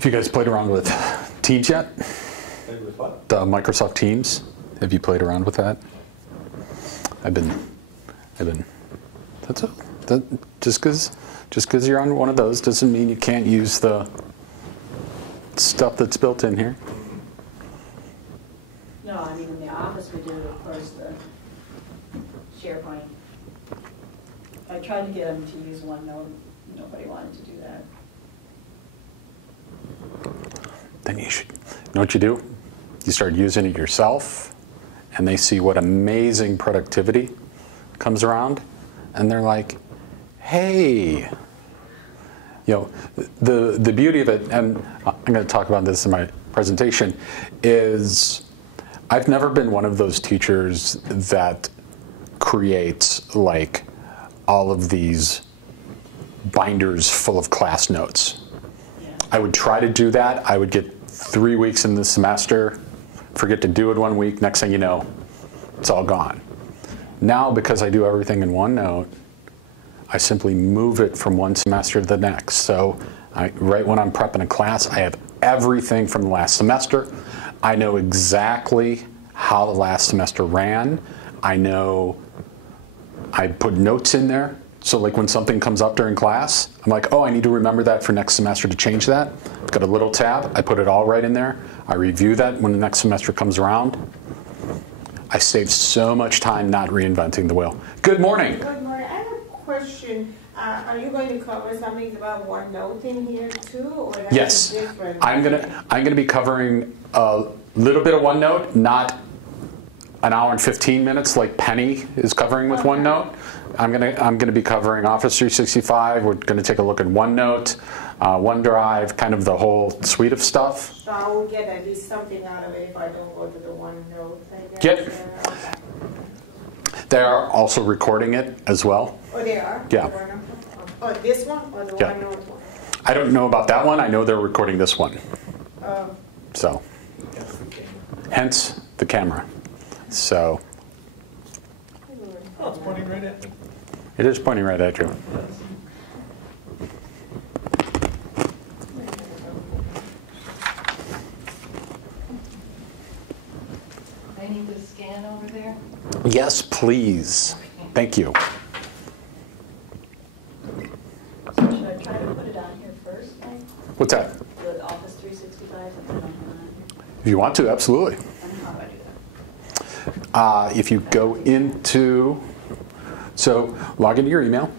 Have you guys played around with Teams yet? Played with what? The Microsoft Teams. Have you played around with that? I've been. Just because you're on one of those doesn't mean you can't use the stuff that's built in here. No, I mean in the office we do, of course, the SharePoint. I tried to get them to use OneNote. Nobody wanted to do that. Then you should, you know what you do? You start using it yourself, and they see what amazing productivity comes around, and they're like, hey. You know, the beauty of it, and I'm going to talk about this in my presentation, is I've never been one of those teachers that creates like all of these binders full of class notes. Yeah. I would try to do that. I would get 3 weeks in the semester, forget to do it 1 week, next thing you know, it's all gone. Now, because I do everything in OneNote, I simply move it from one semester to the next. So right when I'm prepping a class, I have everything from the last semester. I know exactly how the last semester ran. I know I put notes in there. So like when something comes up during class, I'm like, oh, I need to remember that for next semester to change that. I've got a little tab. I put it all right in there. I review that when the next semester comes around. I save so much time not reinventing the wheel. Good morning. Good morning. I have a question. Are you going to cover something about OneNote in here too, or that's Yes. different? I'm gonna be covering a little bit of OneNote, not an hour and 15 minutes like Penny is covering with OneNote. I'm gonna be covering Office 365. We're gonna take a look at OneNote, OneDrive, kind of the whole suite of stuff. So I will get at least something out of it if I don't go to the OneNote, I guess. Yep. They are also recording it as well. Oh, they are? Yeah. The OneNote? Oh, this one or the Yeah. OneNote one? I don't know about that one. I know they're recording this one. So, hence the camera. So, Oh, it's pointing right at me. it is pointing right at you. I need to scan over there. Yes, please. Thank you. So should I try to put it on here first, like What's that? the Office 365 and then on here? If you want to, absolutely. And how do I do that? If you go into, so log into your email.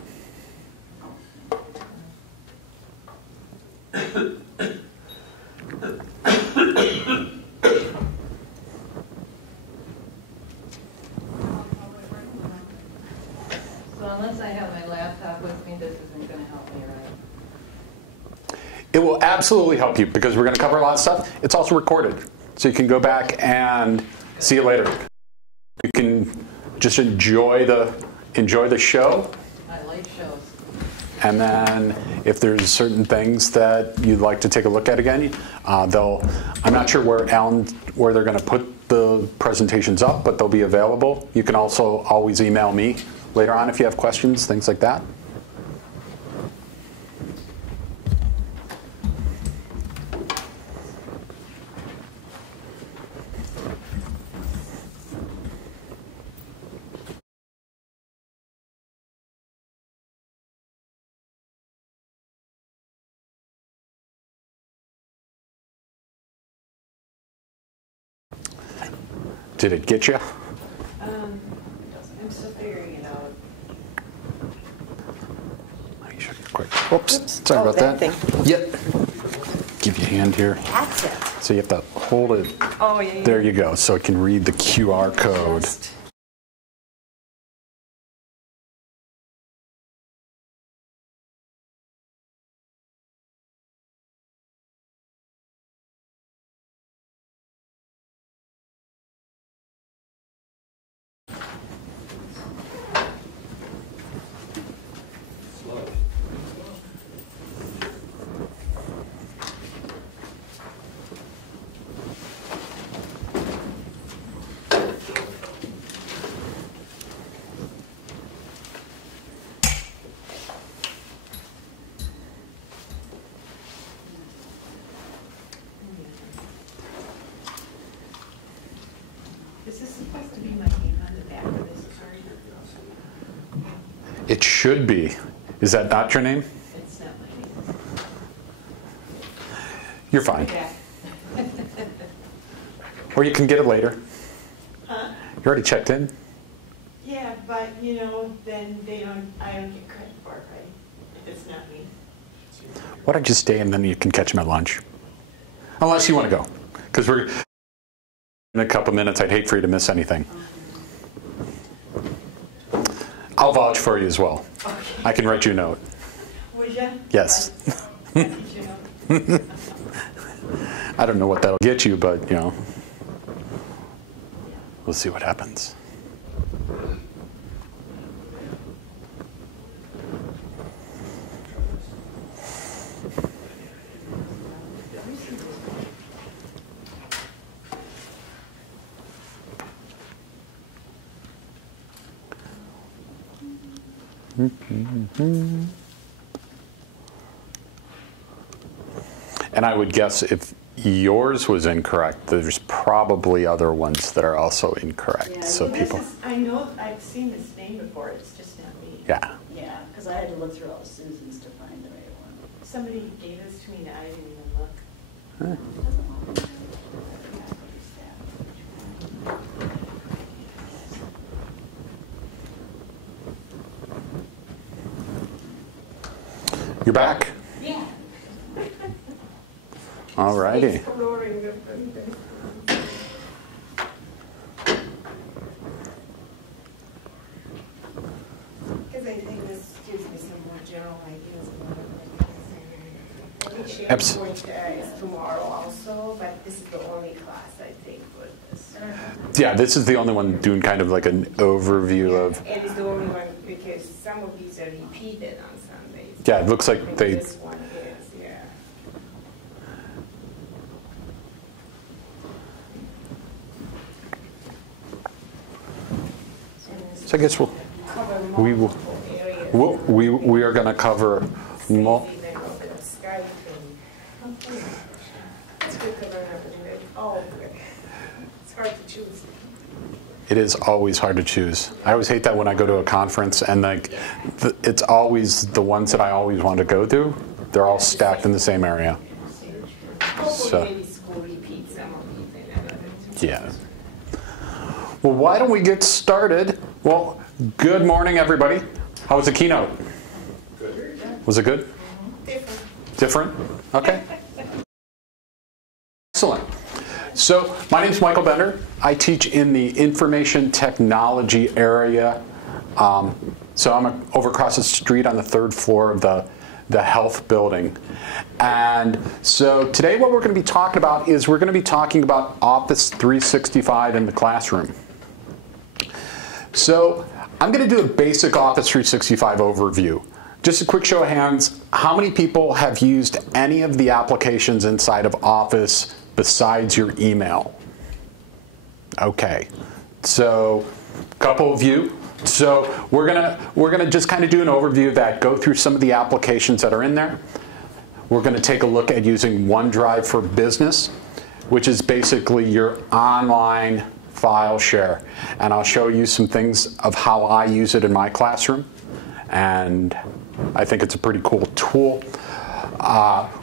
So unless I have my laptop with me, this isn't going to help me, right? It will absolutely help you because we're going to cover a lot of stuff. It's also recorded, so you can go back and see it later. You can just enjoy the show. I like shows. And then if there's certain things that you'd like to take a look at again, I'm not sure where they're going to put the presentations up, but they'll be available. You can also always email me later on if you have questions, things like that. Did it get you? I'm still figuring it out. Let me show you quick. Oops, sorry about that. Yep. Give you a hand here. That's it. So you have to hold it. Oh, yeah. There you go. So it can read the QR code. supposed to be my name on the back of this card? It should be. Is that not your name? It's not my name. You're fine. Yeah. Or you can get it later. Huh? You already checked in? Yeah, but you know, then I don't get credit for it, right? If it's not me. Why don't you stay and then you can catch him at lunch? Unless you want to go. Because we're in a couple minutes. I'd hate for you to miss anything. I'll vouch for you as well. Okay. I can write you a note. Would you? Yes. Did you know? I don't know what that'll get you, but, you know, we'll see what happens. And I would guess if yours was incorrect, there's probably other ones that are also incorrect. Yeah, So well, people, I know I've seen this name before. It's just not me. yeah. Yeah, because I had to look through all the Susans to find the right one. Somebody gave this to me and I didn't even look. It doesn't want You're back? Yeah. All righty. Exploring different things. Because I think this gives me some more general ideas about it. SharePoint is tomorrow also, but this is the only class I think for this. Yeah, this is the only one doing kind of like an overview of. And it's the only one because some of these are repeated on Sundays. Yeah, it looks I like think they. this one is, yeah. So I guess we'll. Cover We will. multiple areas. We are going to cover. Same thing, then open up Skype and it's good to learn how to do it. Oh, good. It's hard to choose. It is always hard to choose. I always hate that when I go to a conference and like, it's always the ones that I always want to go to. They're all stacked in the same area. Hopefully So- maybe school repeats some of these and another too. Yeah. Well, why don't we get started? Well, good morning, everybody. How was the keynote? Good. Was it good? Different. Different? Okay. Excellent. So my name is Michael Bender. I teach in the information technology area. So I'm over across the street on the third floor of the health building. And so today what we're going to be talking about is we're going to be talking about Office 365 in the classroom. So I'm going to do a basic Office 365 overview. Just a quick show of hands, how many people have used any of the applications inside of Office besides your email? Okay, so a couple of you. So we're gonna just kind of do an overview of that, go through some of the applications that are in there. We're going to take a look at using OneDrive for Business, which is basically your online file share. And I'll show you some things of how I use it in my classroom. And I think it's a pretty cool tool.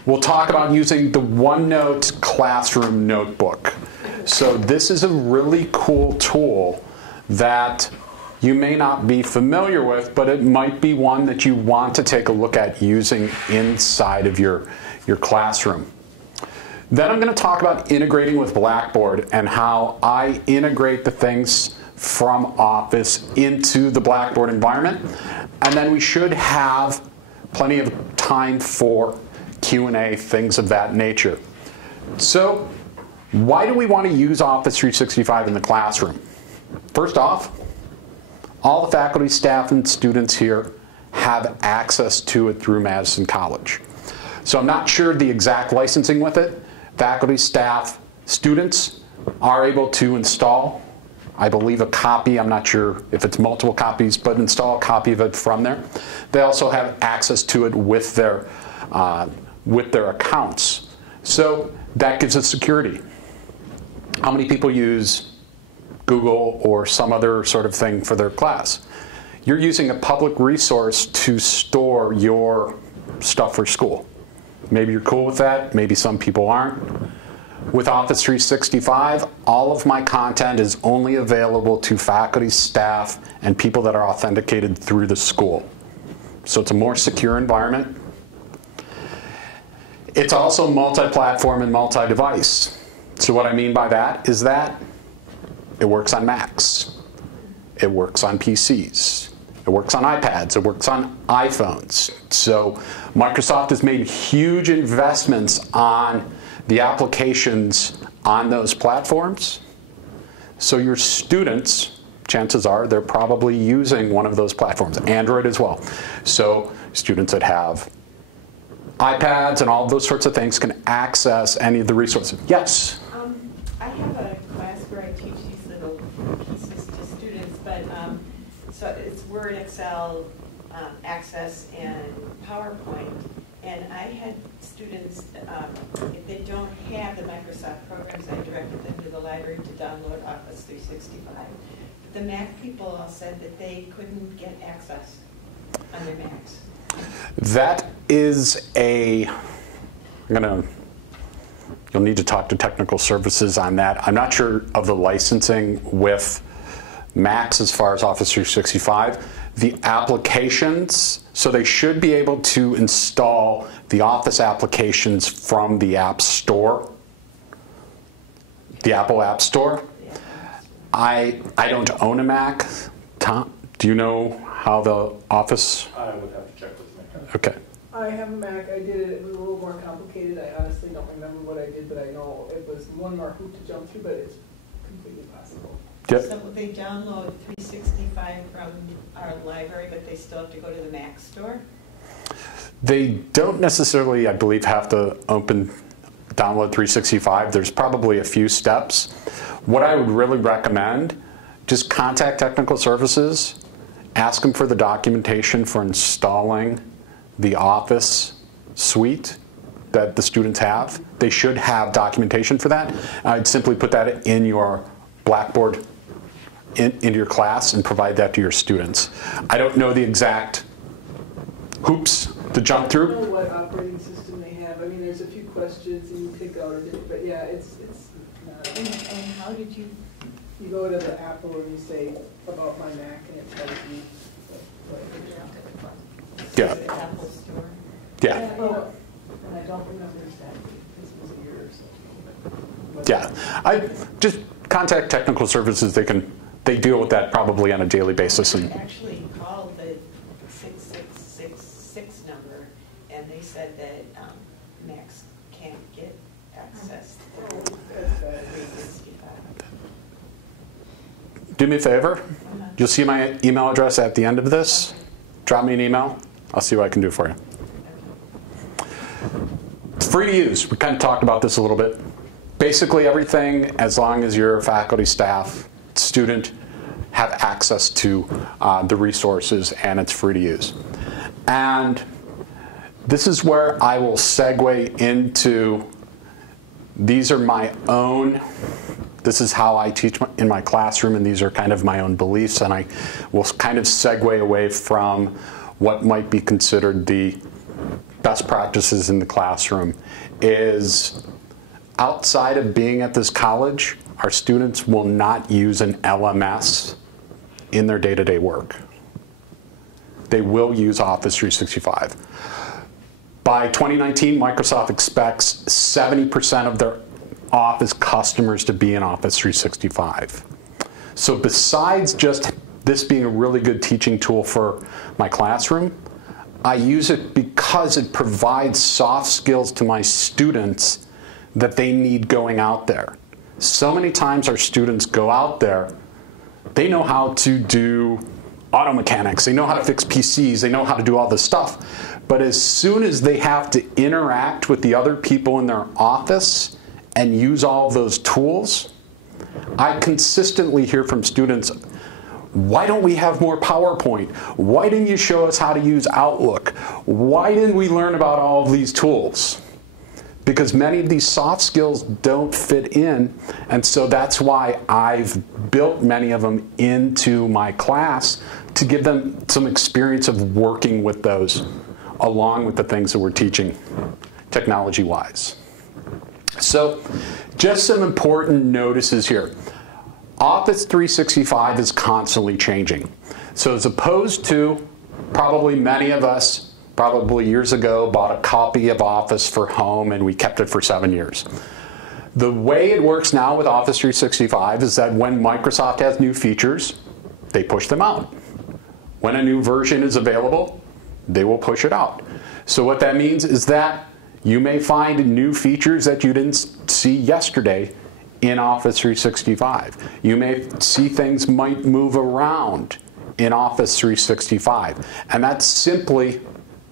We'll talk about using the OneNote Classroom Notebook. So this is a really cool tool that you may not be familiar with, but it might be one that you want to take a look at using inside of your classroom. Then I'm going to talk about integrating with Blackboard and how I integrate the things from Office into the Blackboard environment. And then we should have plenty of time for Q&A, things of that nature. So why do we want to use Office 365 in the classroom? First off, all the faculty, staff, and students here have access to it through Madison College. So I'm not sure the exact licensing with it. Faculty, staff, students are able to install, I believe, a copy. I'm not sure if it's multiple copies, but install a copy of it from there. They also have access to it with their accounts. So that gives us security. How many people use Google or some other sort of thing for their class. You're using a public resource to store your stuff for school. Maybe you're cool with that, maybe some people aren't. With Office 365, all of my content is only available to faculty, staff, and people that are authenticated through the school. So it's a more secure environment. It's also multi-platform and multi-device. So what I mean by that is that it works on Macs, it works on PCs, it works on iPads, it works on iPhones. So Microsoft has made huge investments on the applications on those platforms. So your students, chances are, they're probably using one of those platforms, Android as well. So students that have iPads and all of those sorts of things can access any of the resources. Yes? I have a class where I teach these little pieces to students, but so it's Word, Excel, Access, and PowerPoint. And I had students, if they don't have the Microsoft programs, I directed them to the library to download Office 365. But the Mac people all said that they couldn't get access on their Macs. That is you'll need to talk to technical services on that. I'm not sure of the licensing with Macs as far as Office 365. The applications, so they should be able to install the Office applications from the App Store, the Apple App Store. I don't own a Mac. Tom, do you know how the Office? I would have to check with Nick. Okay. I have a Mac. I did it. It was a little more complicated. I honestly don't remember what I did, but I know it was one more hoop to jump through, but it's completely possible. Yep. So they download 365 from our library, but they still have to go to the Mac store? They don't necessarily, I believe, have to download 365. There's probably a few steps. What I would really recommend, just contact technical services, ask them for the documentation for installing the Office suite that the students have. They should have documentation for that. I'd simply put that in your Blackboard into your class and provide that to your students. I don't know the exact hoops to jump I don't through. know what operating system they have. I mean, there's a few questions and you pick out a bit, but yeah, it's not. And how did you? You go to the Apple and you say about my Mac and it tells you what Yeah. The Apple store? Yeah. you know, and I don't remember exactly. This was a year or so. But Yeah. I just contact technical services. They deal with that probably on a daily basis. I And actually called the 6666 number, and they said that Macs can't get access to That's bad. 365. do me a favor. You'll see my email address at the end of this. Drop me an email. I'll see what I can do for you. It's free to use. We kind of talked about this a little bit. Basically everything, as long as you're a faculty, staff, student, have access to the resources, and it's free to use. And this is where I will segue into, these are my own, this is how I teach in my classroom, and these are kind of my own beliefs, and I will kind of segue away from what might be considered the best practices in the classroom. Is outside of being at this college, our students will not use an LMS in their day-to-day work. They will use Office 365. By 2019, Microsoft expects 70% of their Office customers to be in Office 365. So besides just this being a really good teaching tool for my classroom, I use it because it provides soft skills to my students that they need going out there. So many times our students go out there, they know how to do auto mechanics, they know how to fix PCs, they know how to do all this stuff. But as soon as they have to interact with the other people in their office and use all of those tools, I consistently hear from students, why don't we have more PowerPoint? Why didn't you show us how to use Outlook? Why didn't we learn about all of these tools? because many of these soft skills don't fit in, and so that's why I've built many of them into my class to give them some experience of working with those along with the things that we're teaching technology-wise. So just some important notices here. Office 365 is constantly changing. So as opposed to probably many of us, probably years ago, bought a copy of Office for home and we kept it for 7 years. The way it works now with Office 365 is that when Microsoft has new features, they push them out. When a new version is available, they will push it out. So what that means is that you may find new features that you didn't see yesterday in Office 365. You may see things might move around in Office 365. And that's simply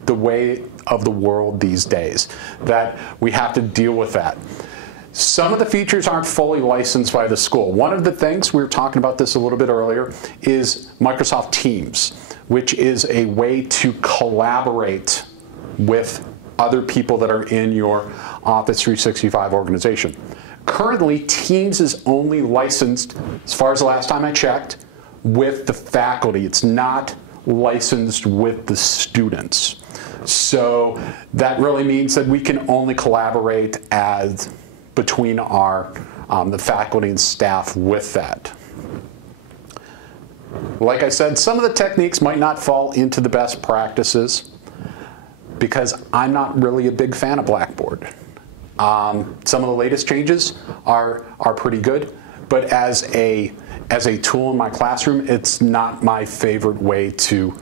the way of the world these days, that we have to deal with that. Some of the features aren't fully licensed by the school. One of the things, we were talking about this a little bit earlier, is Microsoft Teams, which is a way to collaborate with other people that are in your Office 365 organization. Currently, Teams is only licensed, as far as the last time I checked, with the faculty. It's not licensed with the students. So that really means that we can only collaborate as between our the faculty and staff with that. Like I said, some of the techniques might not fall into the best practices because I'm not really a big fan of Blackboard. Some of the latest changes are pretty good, but as a tool in my classroom, it's not my favorite way to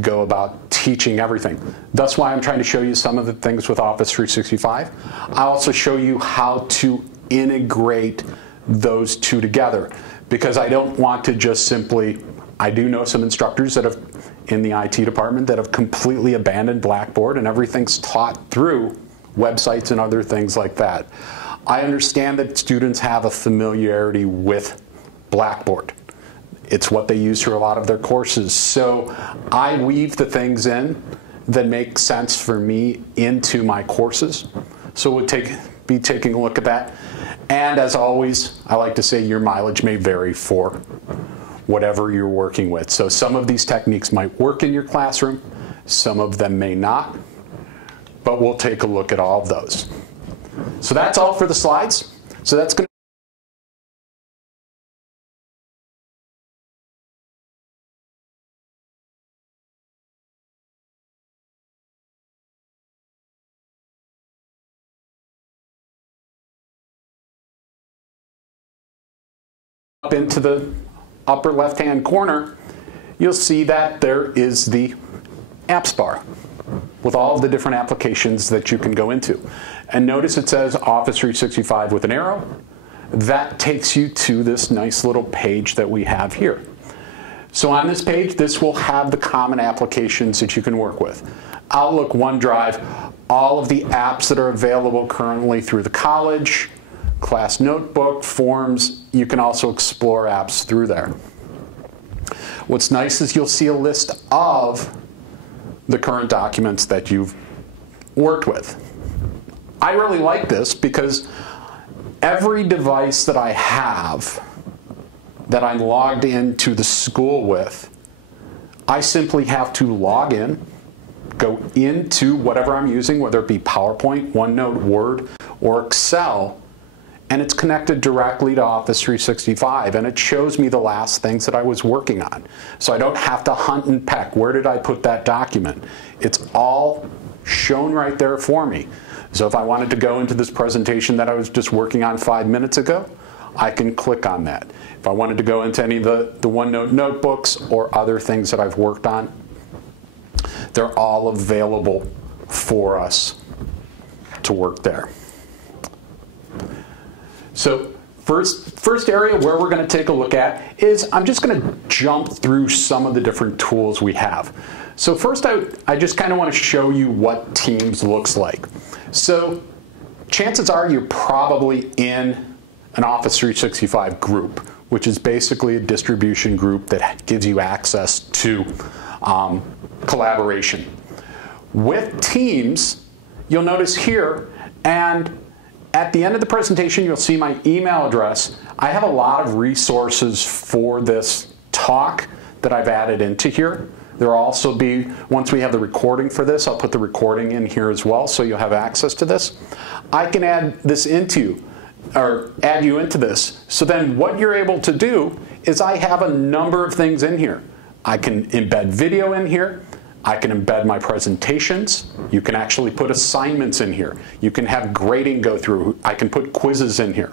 go about teaching everything. That's why I'm trying to show you some of the things with Office 365. I'll also show you how to integrate those two together, because I don't want to just simply, I do know some instructors that have, in the IT department, that have completely abandoned Blackboard and everything's taught through websites and other things like that. I understand that students have a familiarity with Blackboard. It's what they use for a lot of their courses. So I weave the things in that make sense for me into my courses. So we'll be taking a look at that. And as always, I like to say your mileage may vary for whatever you're working with. So some of these techniques might work in your classroom, some of them may not, but we'll take a look at all of those. So that's all for the slides. So that's going to up into the upper left-hand corner, you'll see that there is the apps bar with all of the different applications that you can go into. And notice it says Office 365 with an arrow. That takes you to this nice little page that we have here. So on this page, this will have the common applications that you can work with. Outlook, OneDrive, all of the apps that are available currently through the college, class notebook, forms. You can also explore apps through there. What's nice is you'll see a list of the current documents that you've worked with. I really like this because every device that I have that I'm logged into the school with, I simply have to log in, go into whatever I'm using, whether it be PowerPoint, OneNote, Word, or Excel, and it's connected directly to Office 365, and it shows me the last things that I was working on. So I don't have to hunt and peck. Where did I put that document? It's all shown right there for me. So if I wanted to go into this presentation that I was just working on 5 minutes ago, I can click on that. If I wanted to go into any of the OneNote notebooks or other things that I've worked on, they're all available for us to work there. So first area where we're going to take a look at is I'm just going to jump through some of the different tools we have. So first I just kind of want to show you what Teams looks like. So chances are you're probably in an Office 365 group, which is basically a distribution group that gives you access to collaboration. With Teams, you'll notice here, and At the end of the presentation, you'll see my email address. I have a lot of resources for this talk that I've added into here. There will also be, once we have the recording for this, I'll put the recording in here as well, so you'll have access to this. I can add this into, or add you into this. So then what you're able to do is I have a number of things in here. I can embed video in here. I can embed my presentations. You can actually put assignments in here. You can have grading go through. I can put quizzes in here.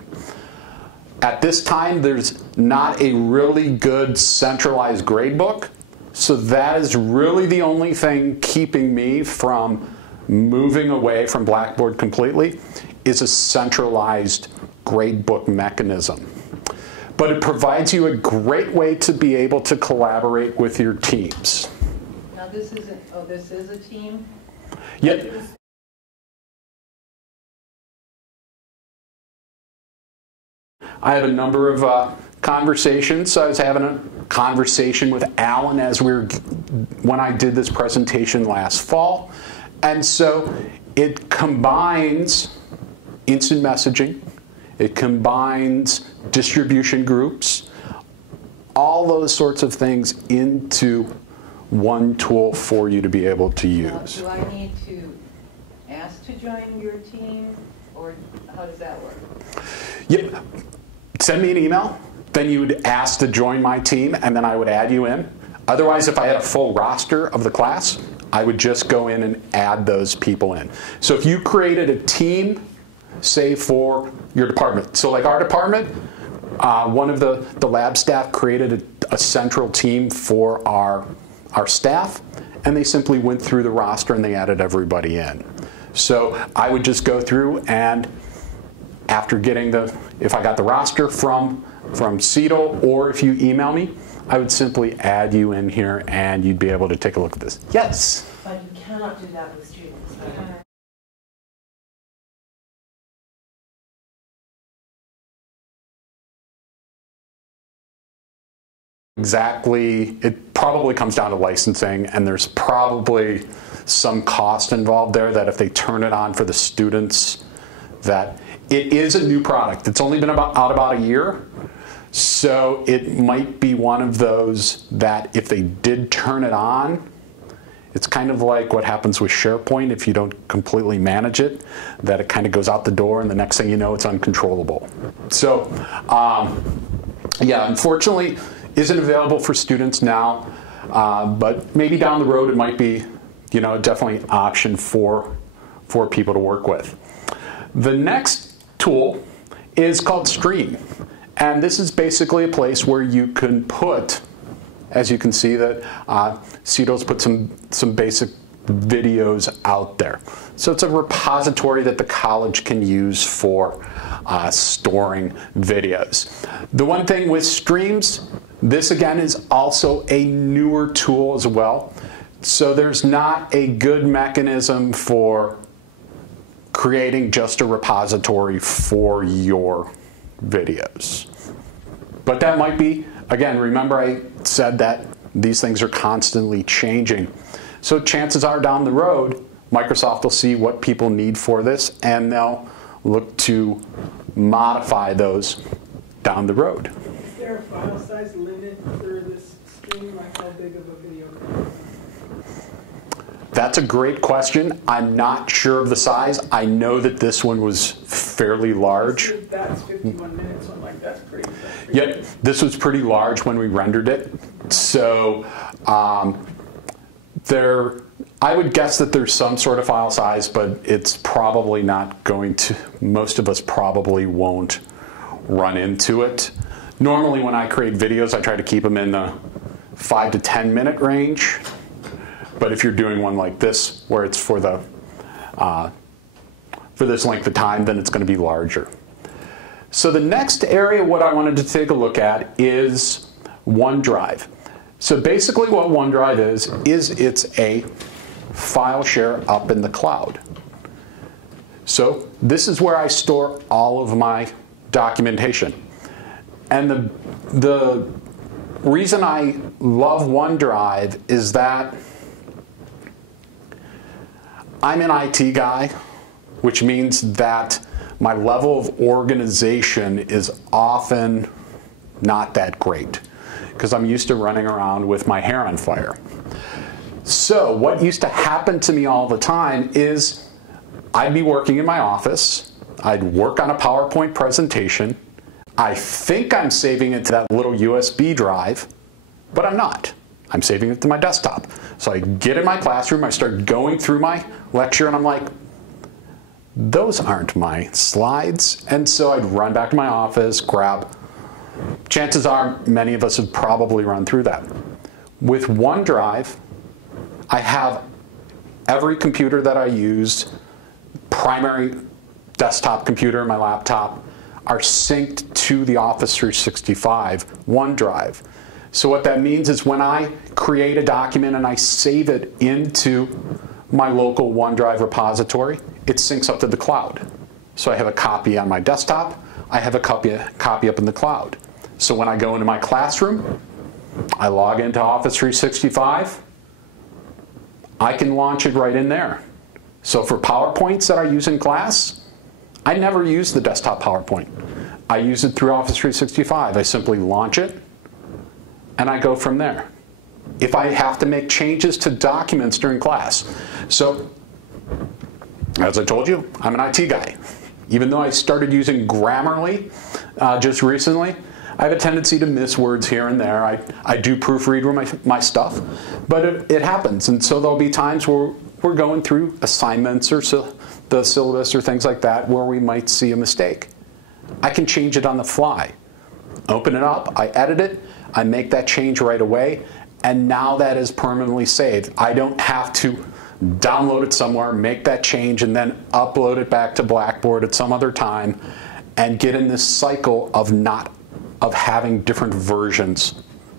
At this time, there's not a really good centralized gradebook. So that is really the only thing keeping me from moving away from Blackboard completely, is a centralized gradebook mechanism. But it provides you a great way to be able to collaborate with your teams. Now this isn't, oh, this is a team? Yep. I have a number of conversations. So I was having a conversation with Alan when I did this presentation last fall. And so it combines instant messaging, it combines distribution groups, all those sorts of things into one tool for you to be able to use. Do I need to ask to join your team, or how does that work? Yep. Send me an email, then you would ask to join my team, and then I would add you in. Otherwise, if I had a full roster of the class, I would just go in and add those people in. So if you created a team, say for your department. So like our department, one of the lab staff created a central team for our staff, and they simply went through the roster and they added everybody in. So I would just go through, and after getting if I got the roster from CETL, or if you email me, I would simply add you in here and you'd be able to take a look at this. Yes? But you cannot do that with students. Exactly. It probably comes down to licensing, and there's probably some cost involved there that if they turn it on for the students, that it is a new product. It's only been out about a year. So it might be one of those that if they did turn it on, it's kind of like what happens with SharePoint if you don't completely manage it, that it kind of goes out the door and the next thing you know, it's uncontrollable. So yeah, unfortunately, isn't available for students now, but maybe down the road it might be, definitely an option for people to work with. The next tool is called Stream. And this is basically a place where you can put, as you can see that CETL's put some basic videos out there. So it's a repository that the college can use for storing videos. The one thing with Streams, this again is also a newer tool as well. So there's not a good mechanism for creating just a repository for your videos. But that might be, again, remember I said that these things are constantly changing. So chances are down the road, Microsoft will see what people need for this, and they'll look to modify those down the road. Is there a file size limit for this stream? Like how big of a video? That's a great question. I'm not sure of the size. I know that this one was fairly large. That's 51 minutes, so I'm like, that's pretty. Yep, this was pretty large when we rendered it. So I would guess that there's some sort of file size, but it's probably not going to, most of us probably won't run into it. Normally when I create videos, I try to keep them in the 5 to 10 minute range. But if you're doing one like this, where it's for this length of time, then it's going to be larger. So the next area, what I wanted to take a look at is OneDrive. So basically what OneDrive is it's a file share up in the cloud. So this is where I store all of my documentation. And the reason I love OneDrive is that I'm an IT guy, which means that my level of organization is often not that great because I'm used to running around with my hair on fire. So what used to happen to me all the time is I'd be working in my office, I'd work on a PowerPoint presentation, I think I'm saving it to that little USB drive, but I'm not. I'm saving it to my desktop. So I get in my classroom, I start going through my lecture, and I'm like, those aren't my slides. And so I'd run back to my office, grab. Chances are many of us have probably run through that. With OneDrive, I have every computer that I use, primary desktop computer, my laptop, are synced to the Office 365 OneDrive. So what that means is when I create a document and I save it into my local OneDrive repository, it syncs up to the cloud. So I have a copy on my desktop, I have a copy up in the cloud. So when I go into my classroom, I log into Office 365, I can launch it right in there. So for PowerPoints that I use in class, I never use the desktop PowerPoint. I use it through Office 365. I simply launch it, and I go from there. If I have to make changes to documents during class. So, as I told you, I'm an IT guy. Even though I started using Grammarly just recently, I have a tendency to miss words here and there. I do proofread my stuff, but it happens. And so there'll be times where we're going through assignments or the syllabus or things like that where we might see a mistake. I can change it on the fly. Open it up, I edit it, I make that change right away, and now that is permanently saved. I don't have to download it somewhere, make that change, and then upload it back to Blackboard at some other time and get in this cycle of having different versions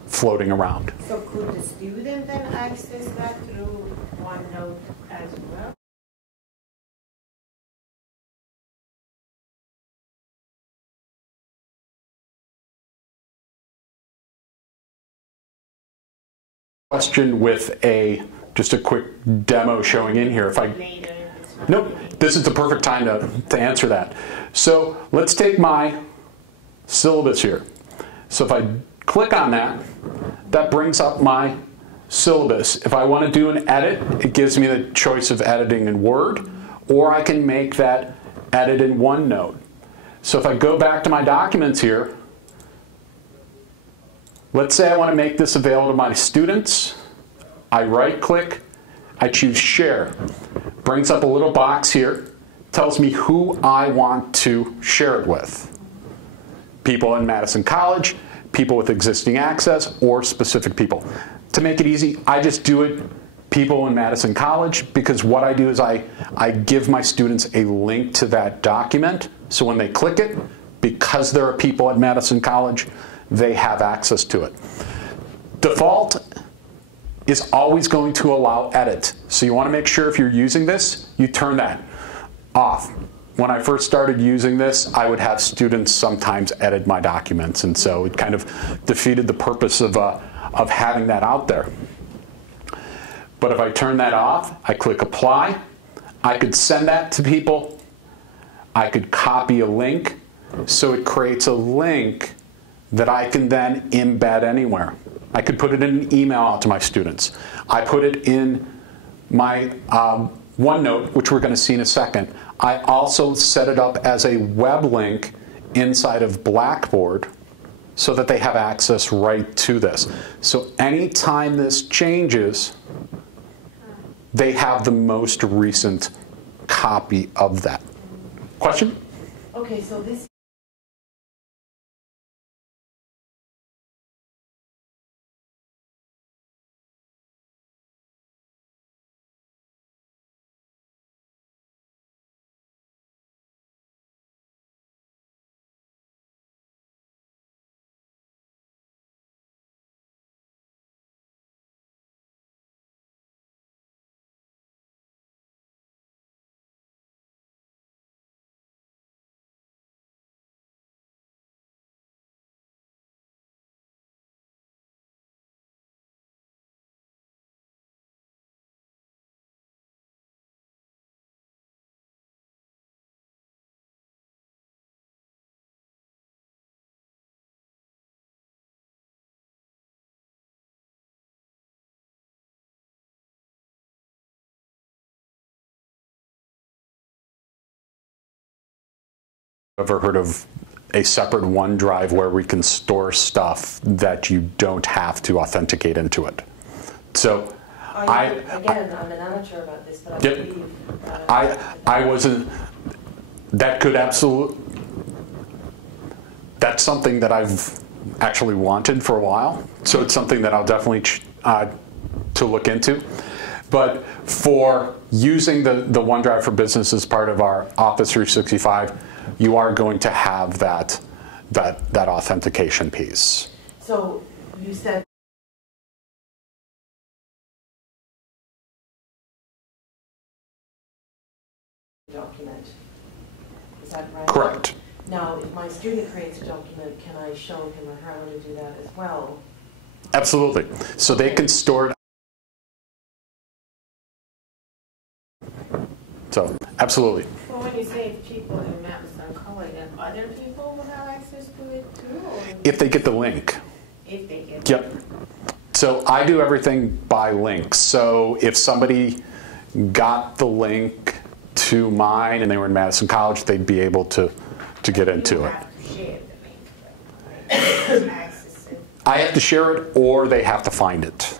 floating around. So could the student then access that through OneNote as well? Question with just a quick demo showing in here. Nope, this is the perfect time to answer that. So let's take my syllabus here. So if I click on that, that brings up my syllabus. If I want to do an edit, it gives me the choice of editing in Word, or I can make that edit in OneNote. So if I go back to my documents here, let's say I want to make this available to my students. I right-click, I choose Share. Brings up a little box here, tells me who I want to share it with. People in Madison College, people with existing access, or specific people. To make it easy, I just do it people in Madison College, because what I do is I give my students a link to that document, so when they click it, because there are people at Madison College, they have access to it. Default is always going to allow edit. So you want to make sure if you're using this, you turn that off. When I first started using this, I would have students sometimes edit my documents, and so it kind of defeated the purpose of having that out there. But if I turn that off, I click Apply, I could send that to people, I could copy a link, so it creates a link that I can then embed anywhere. I could put it in an email out to my students. I put it in my OneNote, which we're going to see in a second. I also set it up as a web link inside of Blackboard so that they have access right to this. So anytime this changes, they have the most recent copy of that. Question? Okay, so this Ever heard of a separate OneDrive where we can store stuff that you don't have to authenticate into it? So Again, I'm an amateur about this, but I Yep. believe... I wasn't, that could absolutely, that's something that I've actually wanted for a while. So it's something that I'll definitely to look into. But for using the OneDrive for Business as part of our Office 365, you are going to have that authentication piece. So you said document. Is that right? Correct. Now, if my student creates a document, can I show him or her how to do that as well? Absolutely. So they can store it. So, absolutely. Well, when you say people in maps and calling, then other people will have access to it too? Or If they get the link. if they get Yep. So I do everything by link. So if somebody got the link to mine and they were in Madison College, they'd be able to get into You it. have to share the link, but access it. I have to share it or they have to find it.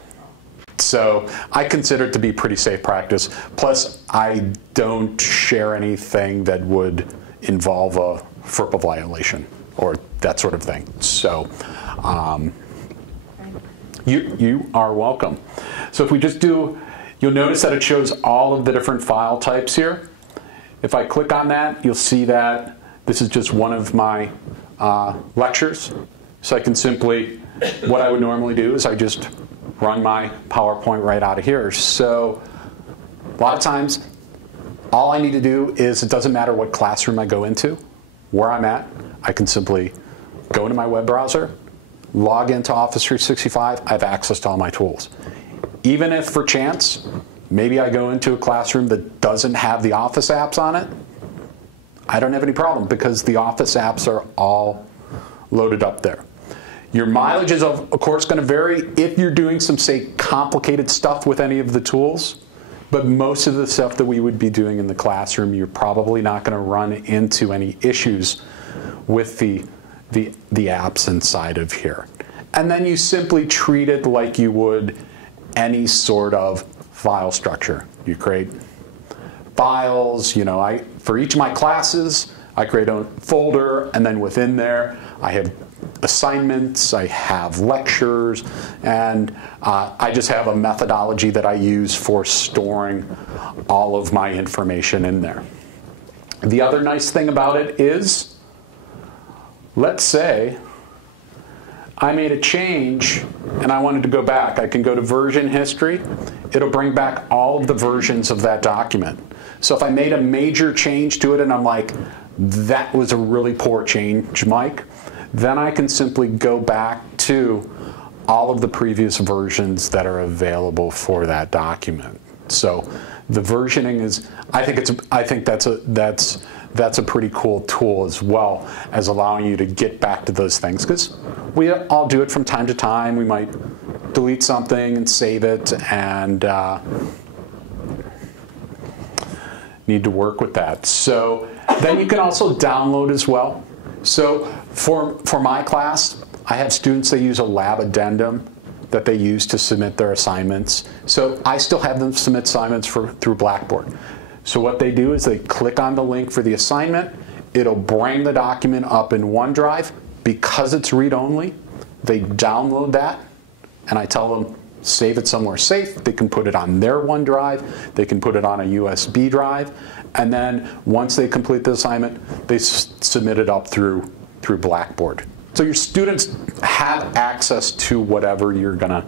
So I consider it to be pretty safe practice. Plus, I don't share anything that would involve a FERPA violation or that sort of thing. So you are welcome. So if we just do, you'll notice that it shows all of the different file types here. If I click on that, you'll see that this is just one of my lectures. So I can simply, what I would normally do is I just run my PowerPoint right out of here. So a lot of times, all I need to do is, it doesn't matter what classroom I go into, where I'm at, I can simply go into my web browser, log into Office 365, I have access to all my tools. Even if, for chance, maybe I go into a classroom that doesn't have the Office apps on it, I don't have any problem because the Office apps are all loaded up there. Your mileage is, of course, going to vary if you're doing some, say, complicated stuff with any of the tools. But most of the stuff that we would be doing in the classroom, you're probably not going to run into any issues with the apps inside of here. And then you simply treat it like you would any sort of file structure. You create files, for each of my classes, I create a folder, and then within there, I have assignments, I have lectures, and I just have a methodology that I use for storing all of my information in there. The other nice thing about it is, let's say I made a change and I wanted to go back. I can go to version history. It'll bring back all of the versions of that document. So if I made a major change to it and I'm like, that was a really poor change, Mike, then I can simply go back to all of the previous versions that are available for that document. So the versioning is, I think that's a pretty cool tool as well as allowing you to get back to those things, because we all do it from time to time. We might delete something and save it and need to work with that. So then you can also download as well. So for my class, I have students that use a lab addendum that they use to submit their assignments. So I still have them submit assignments through Blackboard. So what they do is they click on the link for the assignment. It'll bring the document up in OneDrive. Because it's read-only, they download that, and I tell them, save it somewhere safe. They can put it on their OneDrive. They can put it on a USB drive. And then once they complete the assignment, they submit it up through Blackboard. So your students have access to whatever you're going to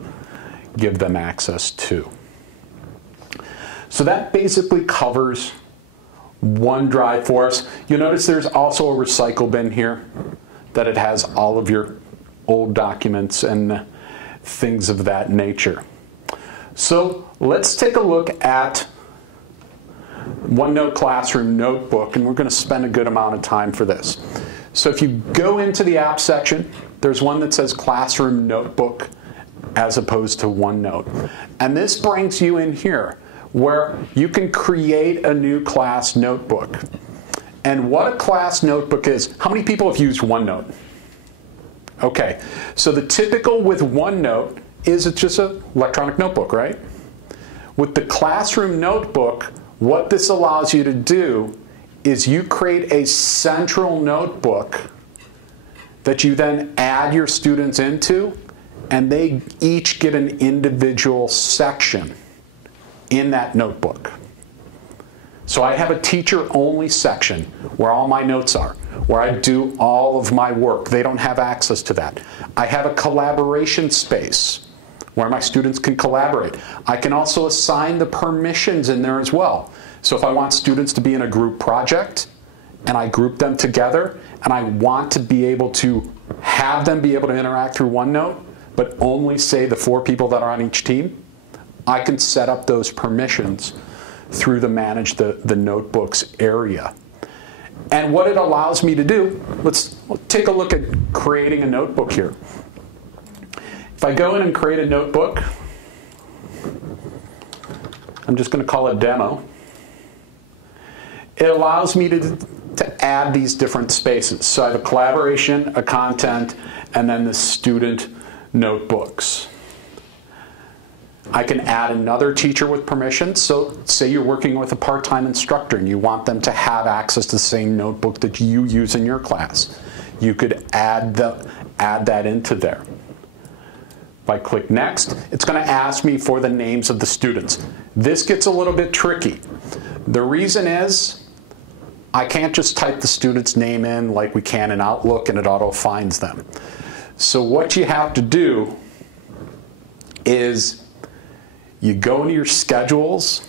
give them access to. So that basically covers OneDrive for us. You'll notice there's also a recycle bin here that it has all of your old documents and things of that nature. So let's take a look at OneNote Classroom Notebook, and we're going to spend a good amount of time for this. So if you go into the app section, there's one that says Classroom Notebook as opposed to OneNote. And this brings you in here where you can create a new class notebook. And what a class notebook is, how many people have used OneNote? Okay, so the typical with OneNote is it's just an electronic notebook, right? With the classroom notebook, what this allows you to do is you create a central notebook that you then add your students into, and they each get an individual section in that notebook. So I have a teacher-only section where all my notes are, where I do all of my work. They don't have access to that. I have a collaboration space where my students can collaborate. I can also assign the permissions in there as well. So if I want students to be in a group project, and I group them together, and I want to be able to have them be able to interact through OneNote, but only say the 4 people that are on each team, I can set up those permissions through the Manage the Notebooks area. And what it allows me to do, let's take a look at creating a notebook here. If I go in and create a notebook, I'm just going to call it Demo. It allows me to add these different spaces. So I have a collaboration, a content, and then the student notebooks. I can add another teacher with permissions. So say you're working with a part-time instructor and you want them to have access to the same notebook that you use in your class. You could add that into there. If I click Next, it's going to ask me for the names of the students. This gets a little bit tricky. The reason is I can't just type the student's name in like we can in Outlook and it auto finds them. So what you have to do is you go into your schedules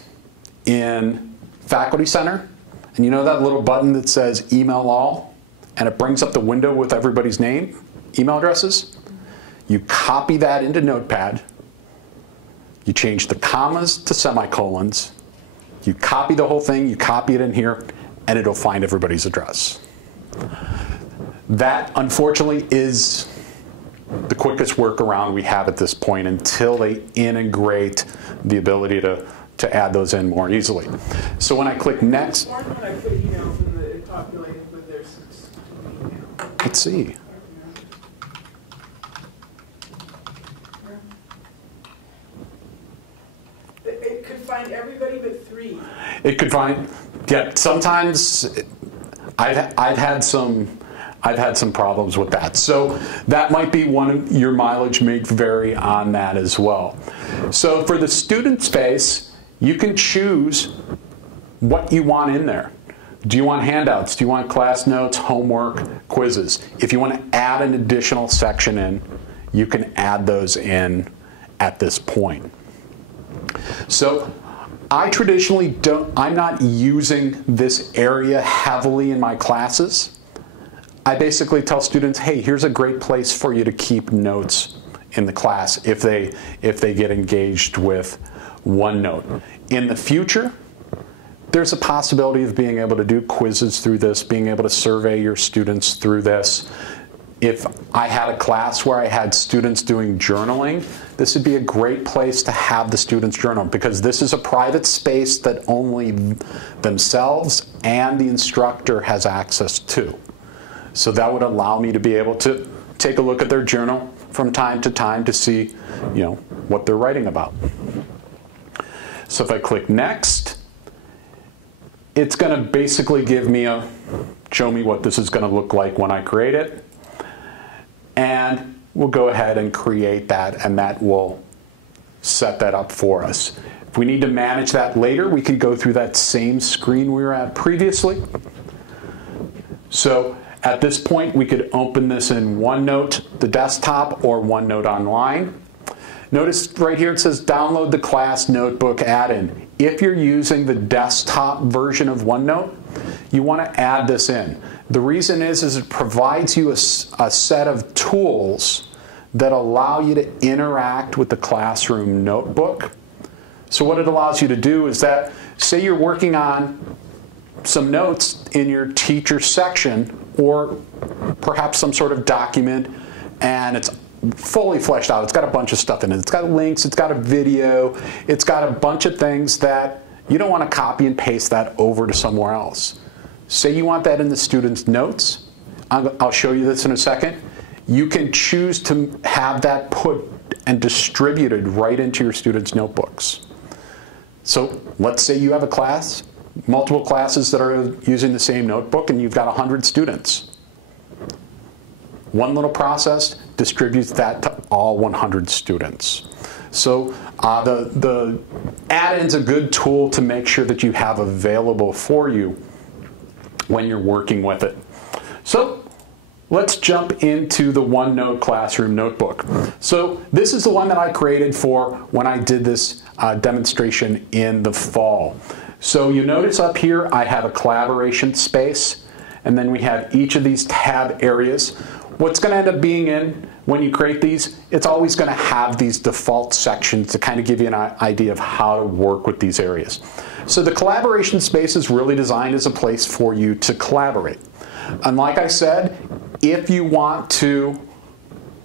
in Faculty Center, and you know that little button that says Email All, and it brings up the window with everybody's name, email addresses? You copy that into Notepad, you change the commas to semicolons, you copy the whole thing, you copy it in here, and it'll find everybody's address. That, unfortunately, is the quickest workaround we have at this point until they integrate the ability to add those in more easily. So when I click Next, Or when I put emails in it populated with their email. let's see. It could find everybody but 3. It could find, yeah, sometimes I've had some problems with that. So that might be your mileage may vary on that as well. So for the student space, you can choose what you want in there. Do you want handouts? Do you want class notes, homework, quizzes? If you want to add an additional section in, you can add those in at this point. So I traditionally I'm not using this area heavily in my classes. I basically tell students, hey, here's a great place for you to keep notes in the class if they get engaged with OneNote. In the future, there's a possibility of being able to do quizzes through this, being able to survey your students through this. If I had a class where I had students doing journaling, this would be a great place to have the students journal, because this is a private space that only themselves and the instructor has access to. So that would allow me to be able to take a look at their journal from time to time to see, what they're writing about. So if I click Next, it's going to basically show me what this is going to look like when I create it. And we'll go ahead and create that, and that will set that up for us. If we need to manage that later, we can go through that same screen we were at previously. So at this point, we could open this in OneNote, the desktop, or OneNote Online. Notice right here it says download the class notebook add-in. If you're using the desktop version of OneNote, you want to add this in. The reason is it provides you a set of tools that allow you to interact with the classroom notebook. So what it allows you to do is that, say you're working on some notes in your teacher section, or perhaps some sort of document, and it's fully fleshed out. It's got a bunch of stuff in it. It's got links, it's got a video, it's got a bunch of things that you don't want to copy and paste that over to somewhere else. say you want that in the student's notes. I'll show you this in a second. You can choose to have that put and distributed right into your students' notebooks. So let's say you have a class, multiple classes that are using the same notebook, and you've got 100 students. One little process distributes that to all 100 students. So the add-in's a good tool to make sure that you have available for you when you're working with it. So let's jump into the OneNote Classroom Notebook. So this is the one that I created for when I did this demonstration in the fall. So you notice up here I have a collaboration space, and then we have each of these tab areas. What's going to end up being in when you create these, it's always going to have these default sections to kind of give you an idea of how to work with these areas. So the collaboration space is really designed as a place for you to collaborate. And like I said, if you want to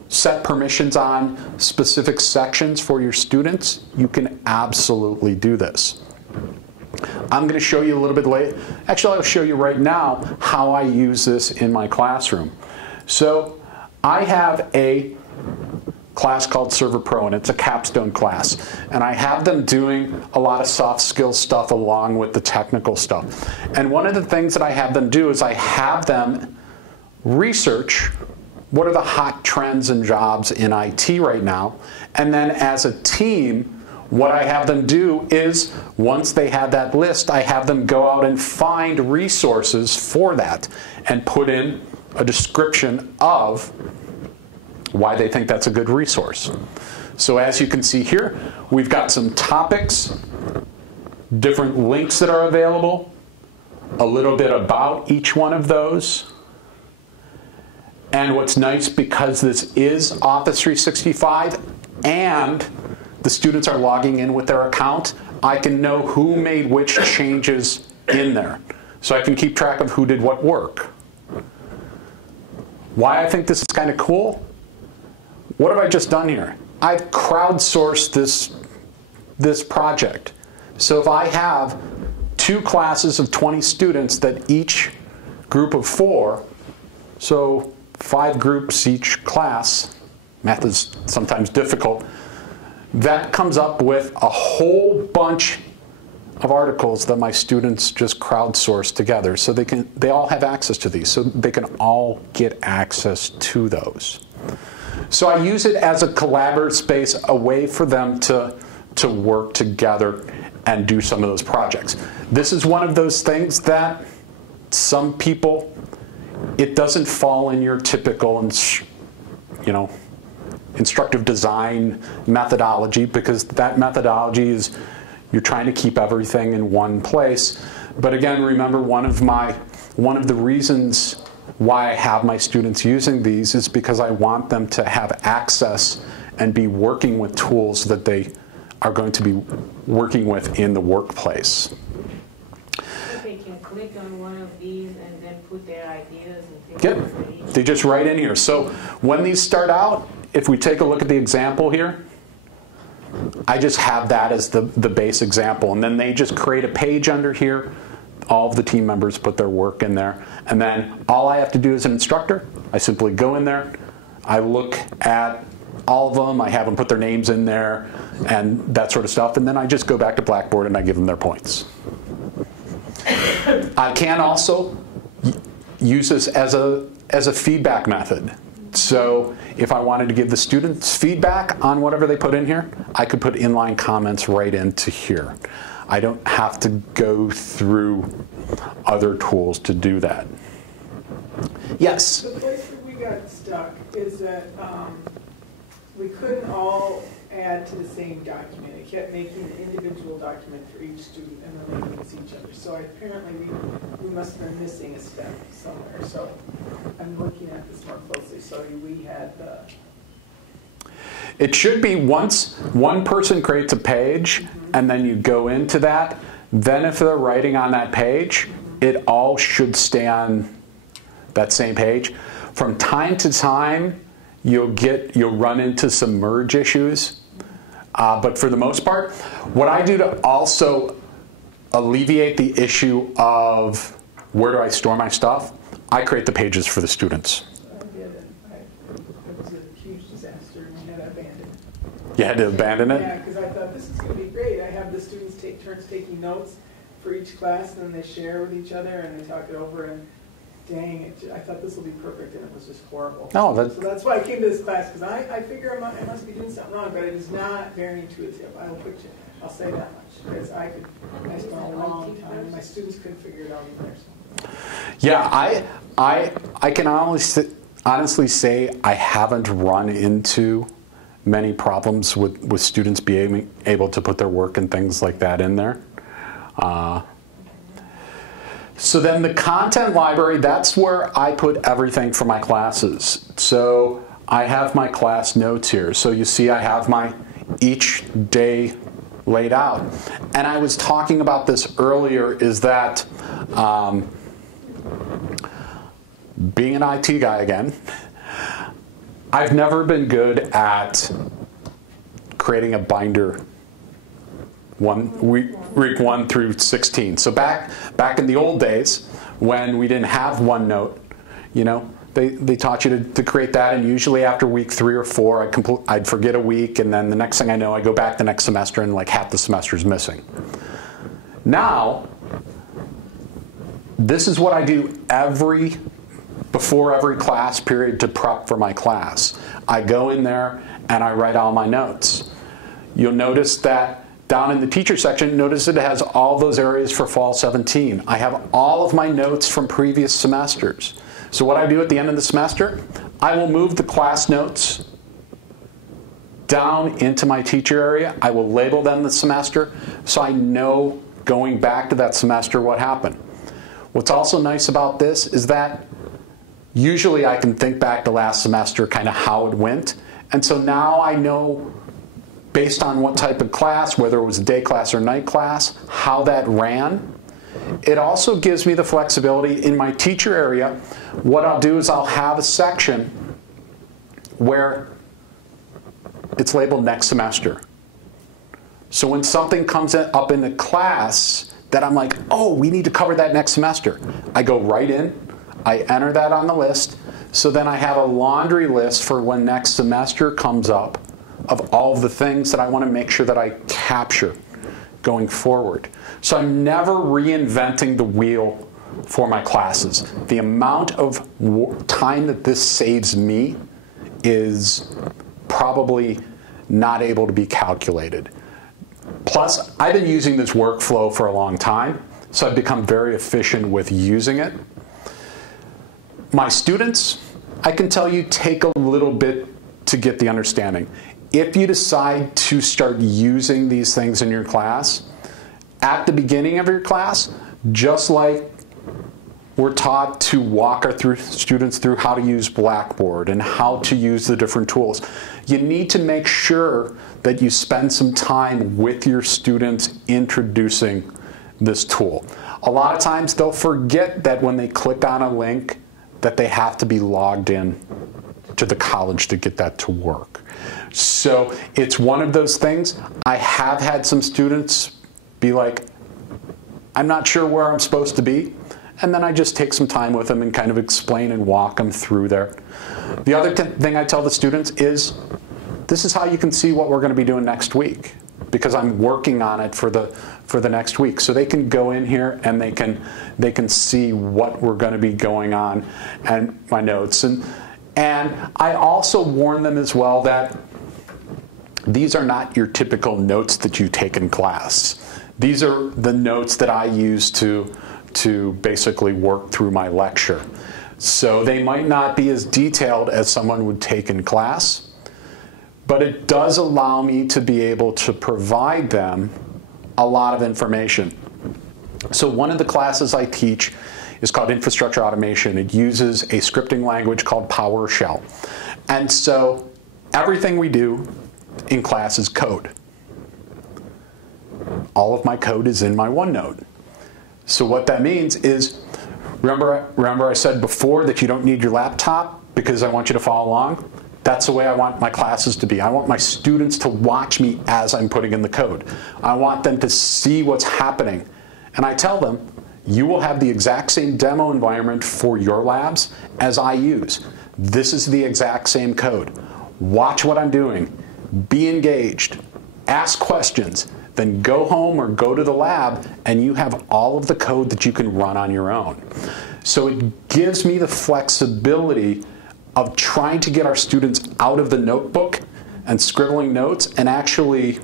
set permissions on specific sections for your students, you can absolutely do this. I'm going to show you a little bit later. Actually, I'll show you right now how I use this in my classroom. So I have a class called Server Pro, and it's a capstone class. And I have them doing a lot of soft skills stuff along with the technical stuff. And one of the things that I have them do is I have them research what are the hot trends and jobs in IT right now. And then as a team, what I have them do is, once they have that list, I have them go out and find resources for that and put in a description of why they think that's a good resource. So as you can see here, we've got some topics, different links that are available, a little bit about each one of those. And what's nice, because this is Office 365 and the students are logging in with their account, I can know who made which changes in there. So I can keep track of who did what work. Why I think this is kind of cool? What have I just done here? I've crowdsourced this project. So if I have 2 classes of 20 students that each group of 4, so 5 groups each class, math is sometimes difficult, that comes up with a whole bunch of articles that my students just crowdsource together. So they all have access to these, so they can all get access to those. So I use it as a collaborative space, a way for them to work together and do some of those projects. This is one of those things that some people, it doesn't fall in your typical, instructive design methodology, because that methodology is you're trying to keep everything in one place. But again, remember, one of the reasons why I have my students using these is because I want them to have access and be working with tools that they are going to be working with in the workplace. They can click on one of these and then put their ideas and Yep, they just write in here. So when these start out, if we take a look at the example here, I just have that as the base example, and then they just create a page under here. All of the team members put their work in there, and then all I have to do as an instructor, I simply go in there, I look at all of them, I have them put their names in there, and that sort of stuff, and then I just go back to Blackboard and I give them their points. I can also use this as a feedback method. So if I wanted to give the students feedback on whatever they put in here, I could put inline comments right into here. I don't have to go through other tools to do that. Yes? The place where we got stuck is that we couldn't all add to the same document. It kept making an individual document for each student and then linking to each other. So apparently we must have been missing a step somewhere. So I'm looking at this more closely. So we had the... It should be once one person creates a page, and then you go into that, then if they're writing on that page, it all should stay on that same page. From time to time, you'll run into some merge issues, but for the most part, what I do to also alleviate the issue of Where do I store my stuff? I create the pages for the students. I did it. It was a huge disaster, and we had to abandon it. You had to abandon it? Yeah, because I thought, this is going to be great. I have the students take turns taking notes for each class, and then they share with each other, and they talk it over, and dang, I thought this will be perfect, and it was just horrible. No, So that's why I came to this class, because I figure I must be doing something wrong, but it is not very intuitive. I'll say that much, because I spent a long time, and my students couldn't figure it out either. So. Yeah, I can honestly say I haven't run into many problems with students being able to put their work and things like that in there. So then the content library, that's where I put everything for my classes. So I have my class notes here. So you see I have my each day laid out. And I was talking about this earlier, is that being an IT guy again, I've never been good at creating a binder week 1 through 16. So back in the old days when we didn't have OneNote, you know, they taught you to create that, and usually after week 3 or 4, I'd forget a week, and then the next thing I know, I go back the next semester and like half the semester is missing. Now, this is what I do before every class period to prep for my class. I go in there and I write all my notes. You'll notice that down in the teacher section, notice it has all those areas for fall 17. I have all of my notes from previous semesters. So what I do at the end of the semester, I will move the class notes down into my teacher area. I will label them the semester so I know going back to that semester what happened. What's also nice about this is that usually I can think back to last semester, kind of how it went. And so now I know, based on what type of class, whether it was a day class or night class, how that ran. It also gives me the flexibility in my teacher area. What I'll do is I'll have a section where it's labeled next semester. So when something comes up in the class that I'm like, oh, we need to cover that next semester, I go right in, I enter that on the list, so then I have a laundry list for when next semester comes up of all of the things that I want to make sure that I capture going forward. So I'm never reinventing the wheel for my classes. The amount of time that this saves me is probably not able to be calculated. Plus, I've been using this workflow for a long time, so I've become very efficient with using it. My students, I can tell you, take a little bit to get the understanding. If you decide to start using these things in your class, at the beginning of your class, just like we're taught to walk our students through how to use Blackboard and how to use the different tools, you need to make sure that you spend some time with your students introducing this tool. A lot of times they'll forget that when they click on a link that they have to be logged in to the college to get that to work. So it's one of those things. I have had some students be like, I'm not sure where I'm supposed to be. And then I just take some time with them and kind of explain and walk them through there. The other thing I tell the students is, this is how you can see what we're going to be doing next week, because I'm working on it for the next week. So they can go in here and they can see what we're going to be going on and my notes. And I also warn them as well that these are not your typical notes that you take in class. These are the notes that I use to basically work through my lecture. So they might not be as detailed as someone would take in class, but it does allow me to be able to provide them a lot of information. So one of the classes I teach is called Infrastructure Automation. It uses a scripting language called PowerShell. And so everything we do in class is code. All of my code is in my OneNote. So what that means is, remember I said before that you don't need your laptop because I want you to follow along? That's the way I want my classes to be. I want my students to watch me as I'm putting in the code. I want them to see what's happening. And I tell them, You will have the exact same demo environment for your labs as I use. This is the exact same code. Watch what I'm doing. Be engaged. Ask questions. Then go home or go to the lab and you have all of the code that you can run on your own. So it gives me the flexibility of trying to get our students out of the notebook and scribbling notes and actually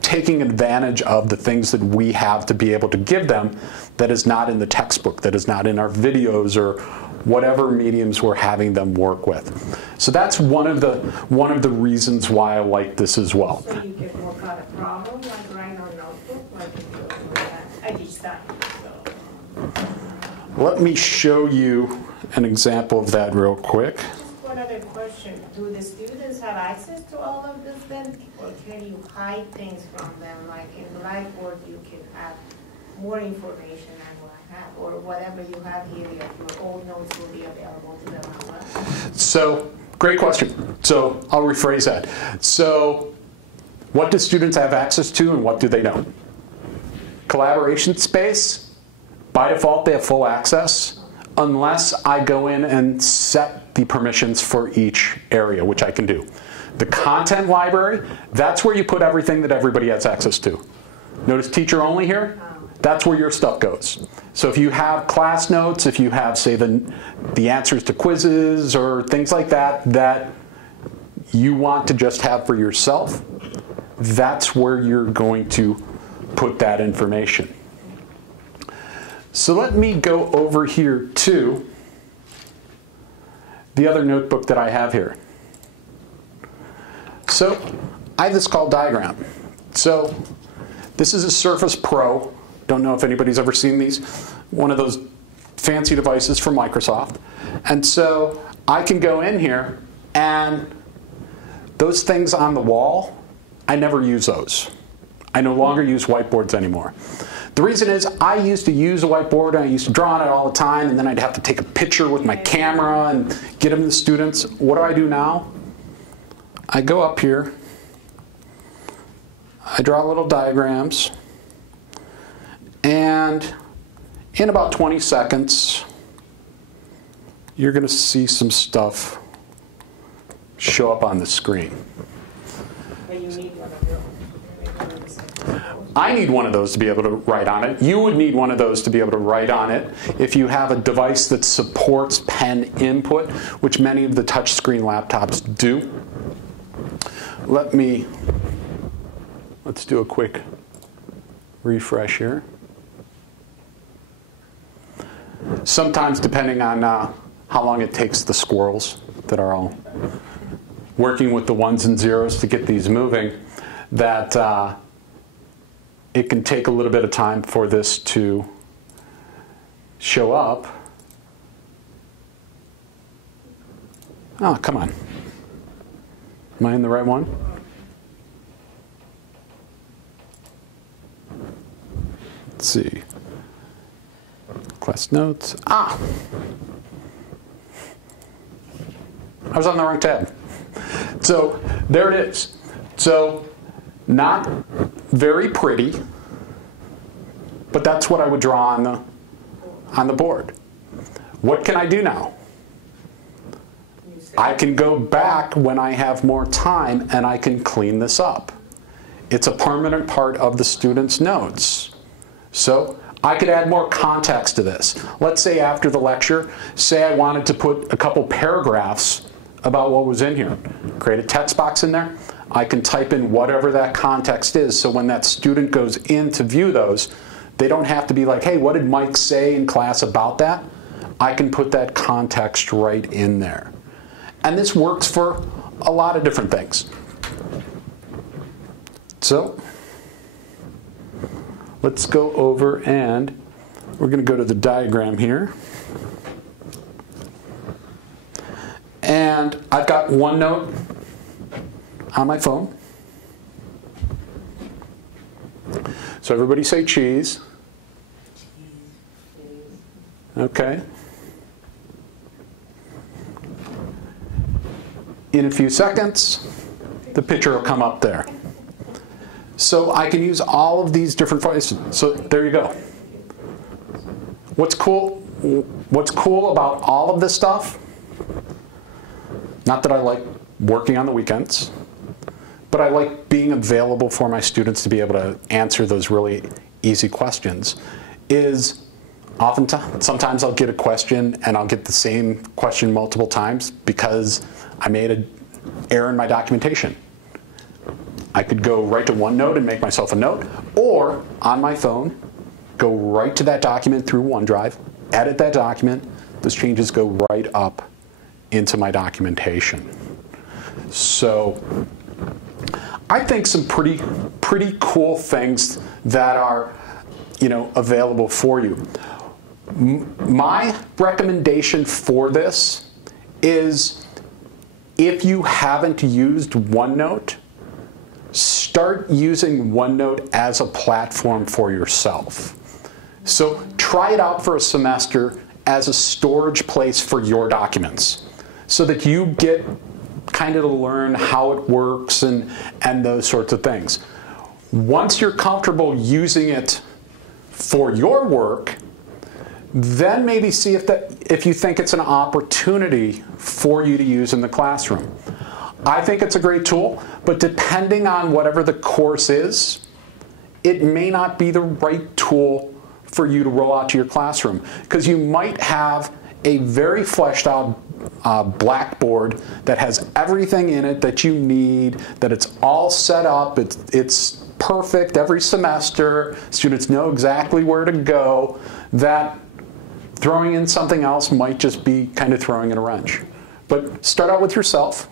taking advantage of the things that we have to be able to give them that is not in the textbook, that is not in our videos or whatever mediums we're having them work with. So that's one of the reasons why I like this as well. So you can work out a problem like writing on a notebook, like you do on that. I teach that. So. Let me show you an example of that real quick. Just one other question. Do the students have access to all of this then? Or can you hide things from them? Like in Blackboard, you can have more information than what I have. Or whatever you have here, your old notes will be available to them as well. So, great question. So, I'll rephrase that. So, what do students have access to and what do they don't? Collaboration space, by default, they have full access unless I go in and set the permissions for each area, which I can do. The content library, that's where you put everything that everybody has access to. Notice teacher only here? That's where your stuff goes. So if you have class notes, if you have, say, the answers to quizzes or things like that that you want to just have for yourself, that's where you're going to put that information. So let me go over here to the other notebook that I have here. So I have this called Diagram. So this is a Surface Pro. Don't know if anybody's ever seen these. One of those fancy devices from Microsoft. And so I can go in here and those things on the wall, I never use those. I no longer use whiteboards anymore. The reason is I used to use a whiteboard and I used to draw on it all the time and then I'd have to take a picture with my camera and get them to the students. What do I do now? I go up here, I draw little diagrams, and in about 20 seconds, you're going to see some stuff show up on the screen. But you need one of those. I need one of those to be able to write on it. You would need one of those to be able to write on it if you have a device that supports pen input, which many of the touchscreen laptops do. Let's do a quick refresh here. Sometimes, depending on how long it takes the squirrels that are all working with the ones and zeros to get these moving, that it can take a little bit of time for this to show up. Oh, come on. Am I in the right one? Let's see. Class notes. Ah! I was on the wrong tab. So there it is. So not very pretty, but that's what I would draw on the board. What can I do now? I can go back when I have more time and I can clean this up. It's a permanent part of the student's notes. So I could add more context to this. Let's say after the lecture, say I wanted to put a couple paragraphs about what was in here. Create a text box in there. I can type in whatever that context is, so when that student goes in to view those, they don't have to be like, hey, what did Mike say in class about that? I can put that context right in there. And this works for a lot of different things. So let's go over and we're going to go to the diagram here. And I've got OneNote on my phone. So everybody say cheese. Okay. In a few seconds, the picture will come up there. So I can use all of these different voices. So there you go. what's cool about all of this stuff, not that I like working on the weekends, but I like being available for my students to be able to answer those really easy questions, is sometimes I'll get a question and I'll get the same question multiple times because I made an error in my documentation. I could go right to OneNote and make myself a note, or on my phone, go right to that document through OneDrive, edit that document, those changes go right up into my documentation. So I think some pretty cool things that are, available for you. My recommendation for this is, if you haven't used OneNote, start using OneNote as a platform for yourself. So try it out for a semester as a storage place for your documents, so that you get kind of to learn how it works and those sorts of things. Once you're comfortable using it for your work, then maybe see if you think it's an opportunity for you to use in the classroom. I think it's a great tool, but depending on whatever the course is, it may not be the right tool for you to roll out to your classroom, because you might have a very fleshed out blackboard that has everything in it that you need, that it's all set up, it's perfect every semester, students know exactly where to go, that throwing in something else might just be kind of throwing in a wrench. But start out with yourself,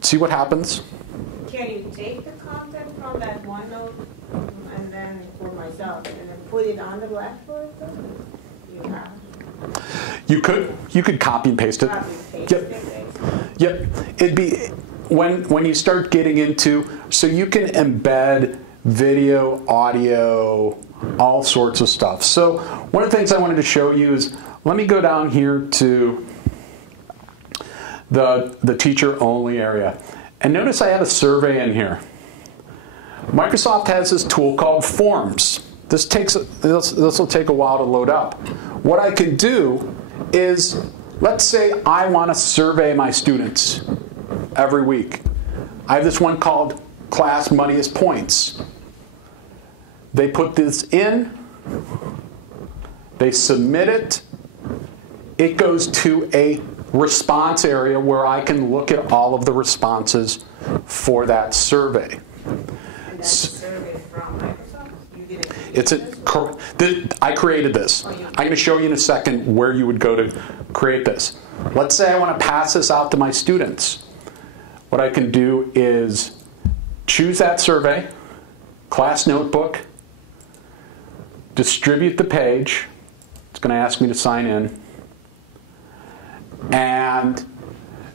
see what happens. Can you take the content from that OneNote and then, for myself, and then put it on the blackboard? You have. You could copy and paste it. Copy and paste Yep. it. Yep. It'd be when you start getting into, so you can embed video, audio, all sorts of stuff. So one of the things I wanted to show you is, let me go down here to the teacher only area. And notice I have a survey in here. Microsoft has this tool called Forms. This will take a while to load up. What I can do is, let's say I want to survey my students every week. I have this one called Class Money is Points. They put this in, they submit it, it goes to a response area where I can look at all of the responses for that survey. And that's a survey from Microsoft? You didn't I created this. I'm going to show you in a second where you would go to create this. Let's say I want to pass this out to my students. What I can do is choose that survey, class notebook, distribute the page. It's going to ask me to sign in. And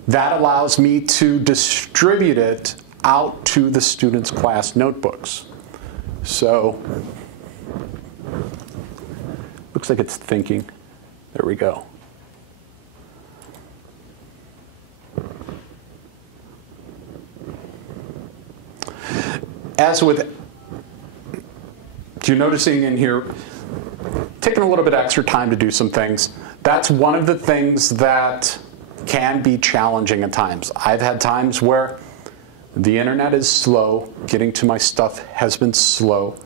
that allows me to distribute it out to the students' class notebooks. So, looks like it's thinking. There we go. As with, you're noticing in here, taking a little bit extra time to do some things. That's one of the things that can be challenging at times. I've had times where the internet is slow, getting to my stuff has been slow.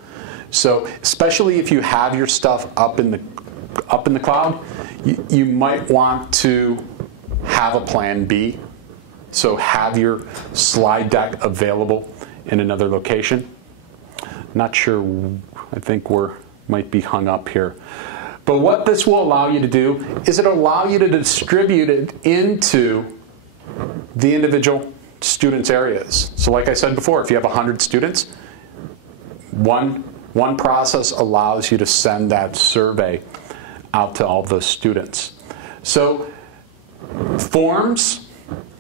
So especially if you have your stuff up in the cloud, you might want to have a plan B. So have your slide deck available in another location. Not sure, I think might be hung up here. But what this will allow you to do is it'll allow you to distribute it into the individual students' areas. So like I said before, if you have 100 students, one process allows you to send that survey out to all those students. So Forms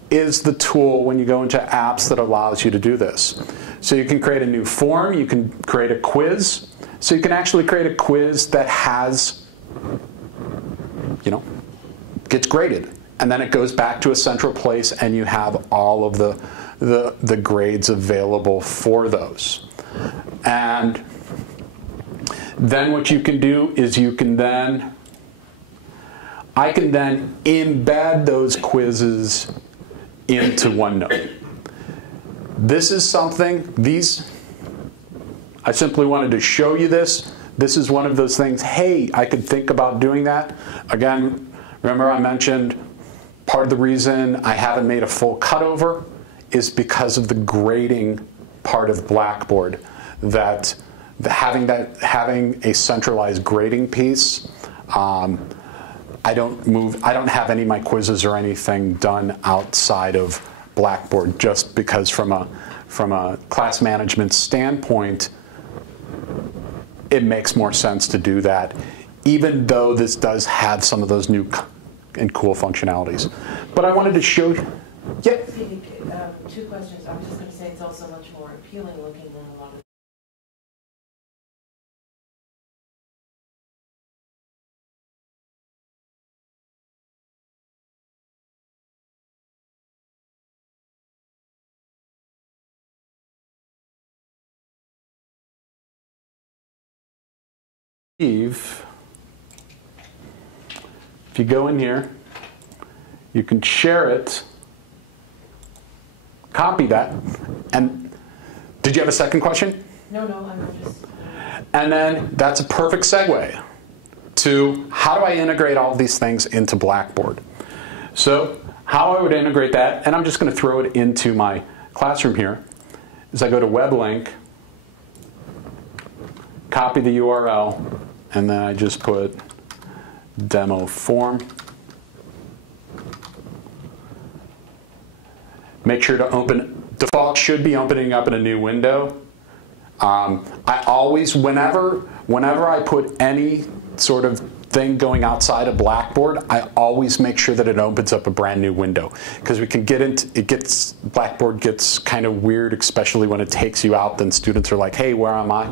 is the tool when you go into apps that allows you to do this. So you can create a new form, you can create a quiz. So you can actually create a quiz that has, gets graded. And then it goes back to a central place and you have all of the grades available for those. And then what you can do is you can then I can then embed those quizzes into OneNote. This is something, I simply wanted to show you this. This is one of those things, hey, I could think about doing that. Again, remember I mentioned part of the reason I haven't made a full cutover is because of the grading part of Blackboard. That having a centralized grading piece, I don't have any of my quizzes or anything done outside of Blackboard, just because from a class management standpoint, it makes more sense to do that, even though this does have some of those new and cool functionalities. But I wanted to show you. Yeah. Two questions. I was just going to say it's also much more appealing looking than a lot of. If you go in here, you can share it, copy that, and did you have a second question? No, I'm not just. And then that's a perfect segue to how do I integrate all of these things into Blackboard. So how I would integrate that, and I'm just going to throw it into my classroom here, is I go to web link, copy the URL, and then I just put demo form. Make sure to open, default should be opening up in a new window. I always, whenever I put any sort of thing going outside of Blackboard, I always make sure that it opens up a brand new window, because we can get into, Blackboard gets kind of weird, especially when it takes you out, then students are like, hey, where am I?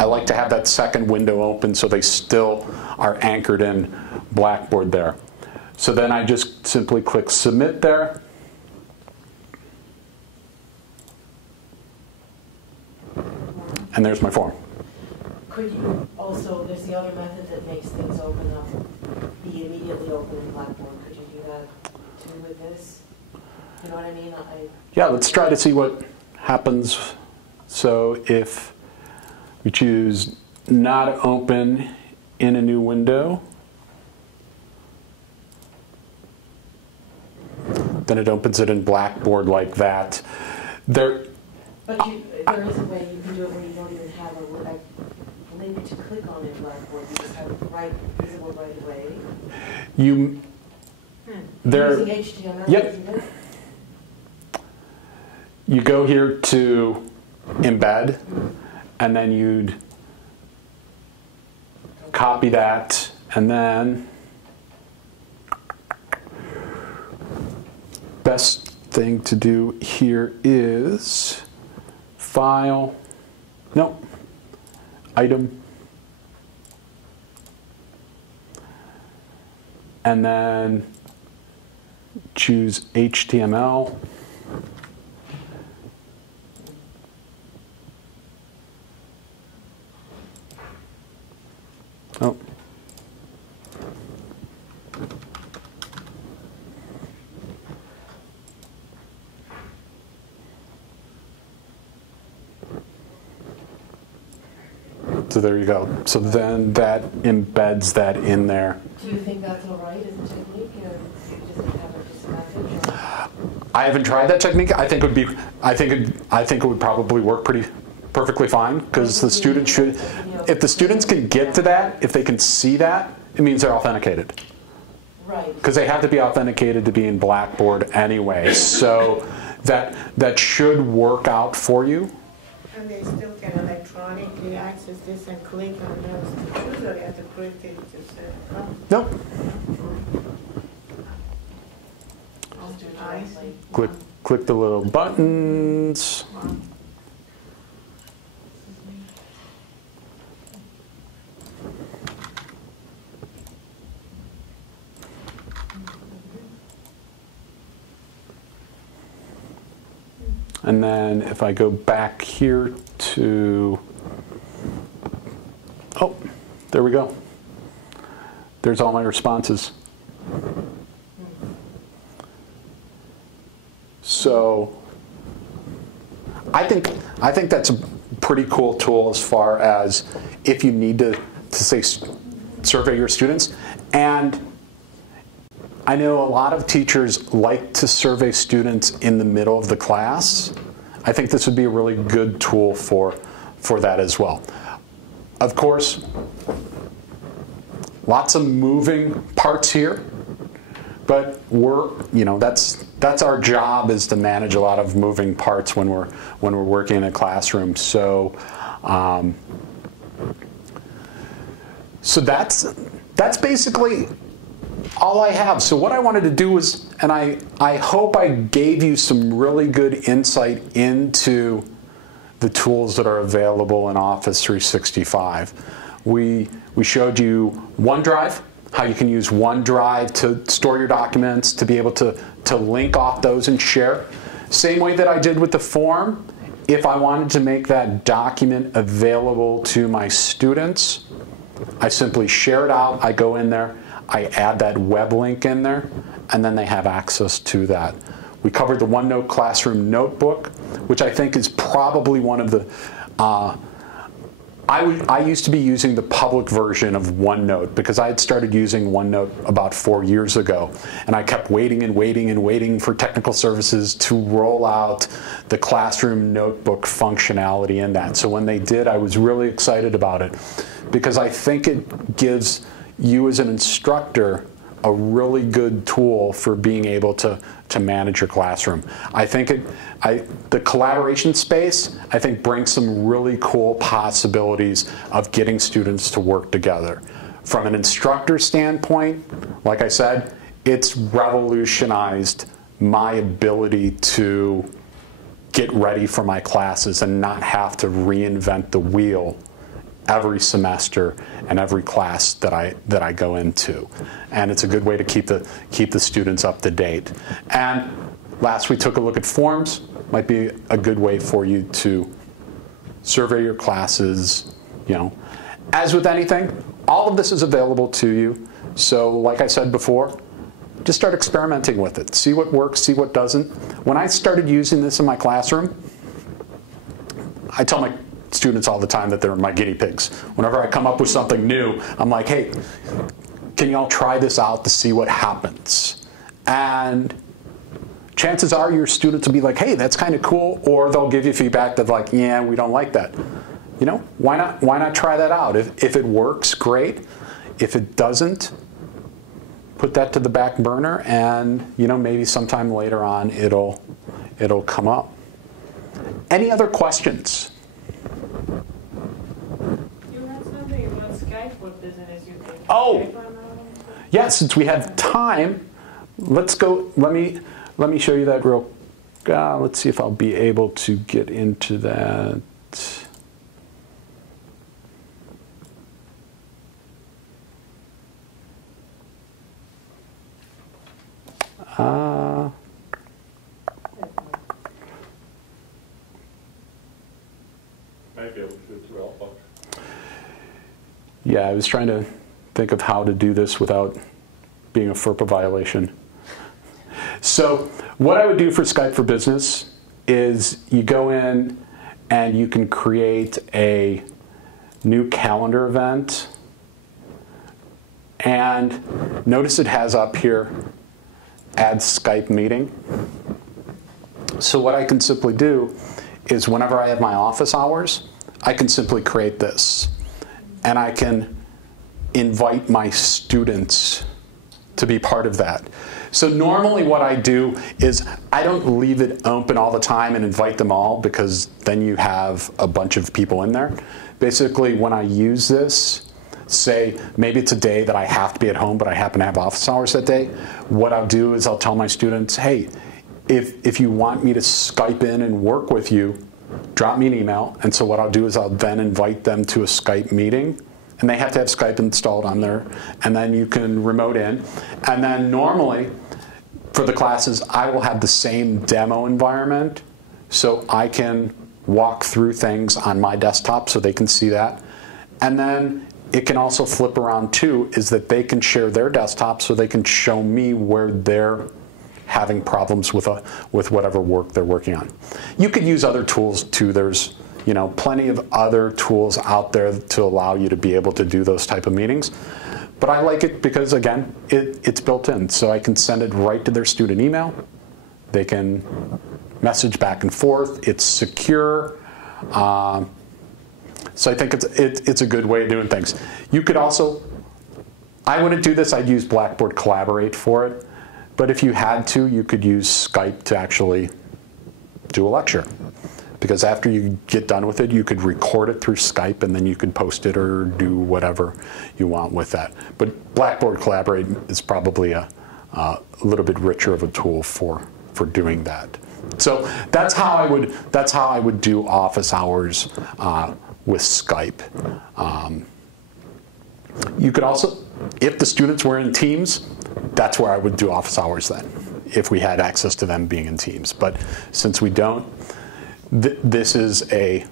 I like to have that second window open so they still are anchored in Blackboard there. So then I just simply click submit there. And there's my form. Could you also, there's the other method that makes things open up, be immediately open in Blackboard. Could you do that too with this? You know what I mean? Yeah, let's try to see what happens. So if we choose not open in a new window, then it opens it in Blackboard like that. But there is a way you can do it where you don't even have a link to click on in Blackboard. You just have it visible right away. Using HTML, yep. isn't it? You go here to embed, and then you'd copy that, and then best thing to do here is file, no, item, and then choose HTML. Oh. So there you go. So then that embeds that in there. Do you think that's all right as a technique? You just have a disadvantage? I haven't tried that technique. I think it would probably work perfectly fine, because the students should, if the students can get to that, if they can see that, it means they're authenticated. Right. Because they have to be authenticated to be in Blackboard anyway. So that should work out for you. And they still can electronically access this and click on those to choose, or you have to click it to say, oh. Nope. I'll do it directly. Click the little buttons. And then if I go back here to, oh, there we go. There's all my responses. So I think that's a pretty cool tool as far as if you need to say survey your students. And I know a lot of teachers like to survey students in the middle of the class. I think this would be a really good tool for that as well. Of course, lots of moving parts here, but that's our job, is to manage a lot of moving parts when we're working in a classroom. So so that's basically all I have. So what I wanted to do was, and I hope I gave you some really good insight into the tools that are available in Office 365. We showed you OneDrive, how you can use OneDrive to store your documents, to be able to link off those and share. Same way that I did with the form, if I wanted to make that document available to my students, I simply share it out, I go in there, I add that web link in there, and then they have access to that. We covered the OneNote Classroom Notebook, which I think is probably one of the, I used to be using the public version of OneNote because I had started using OneNote about 4 years ago. And I kept waiting and waiting and waiting for technical services to roll out the Classroom Notebook functionality in that. So when they did, I was really excited about it because I think it gives you as an instructor a really good tool for being able to manage your classroom. I think the collaboration space, I think, brings some really cool possibilities of getting students to work together. From an instructor standpoint, like I said, it's revolutionized my ability to get ready for my classes and not have to reinvent the wheel every semester and every class that I go into. And it's a good way to keep the students up to date. And last, we took a look at forms. Might be a good way for you to survey your classes. As with anything, all of this is available to you. So like I said before, just start experimenting with it. See what works, see what doesn't. When I started using this in my classroom, I tell my students all the time that they're my guinea pigs. Whenever I come up with something new, I'm like, hey, can you all try this out to see what happens? And chances are your students will be like, hey, that's kind of cool, or they'll give you feedback that's like, yeah, we don't like that. Why not try that out? If it works, great. If it doesn't, put that to the back burner, and maybe sometime later on it'll come up. Any other questions? Oh, yeah, since we have time, let's go. Let me show you that real. Let's see if I'll be able to get into that. Might be able to through Outlook. Yeah, I was trying to think of how to do this without being a FERPA violation. So what I would do for Skype for Business is you go in and you can create a new calendar event. And notice it has up here, add Skype meeting. So what I can simply do is whenever I have my office hours, I can simply create this. And I can invite my students to be part of that. So normally what I do is I don't leave it open all the time and invite them all, because then you have a bunch of people in there. Basically, when I use this, say maybe it's a day that I have to be at home but I happen to have office hours that day, what I'll do is I'll tell my students, hey, if you want me to Skype in and work with you, drop me an email. And so what I'll do is I'll then invite them to a Skype meeting. And they have to have Skype installed on there. And then you can remote in. And then normally, for the classes, I will have the same demo environment. So I can walk through things on my desktop so they can see that. And then it can also flip around too, is that they can share their desktop so they can show me where their having problems with whatever work they're working on. You could use other tools too. There's plenty of other tools out there to allow you to be able to do those type of meetings. But I like it because, again, it's built in. So I can send it right to their student email. They can message back and forth. It's secure. So I think it's a good way of doing things. You could also, I wouldn't do this. I'd use Blackboard Collaborate for it. But if you had to, you could use Skype to actually do a lecture. Because after you get done with it, you could record it through Skype, and then you could post it or do whatever you want with that. But Blackboard Collaborate is probably a little bit richer of a tool for doing that. So that's how I would do office hours with Skype. You could also, if the students were in Teams, that's where I would do office hours then, if we had access to them being in Teams. But since we don't, this is a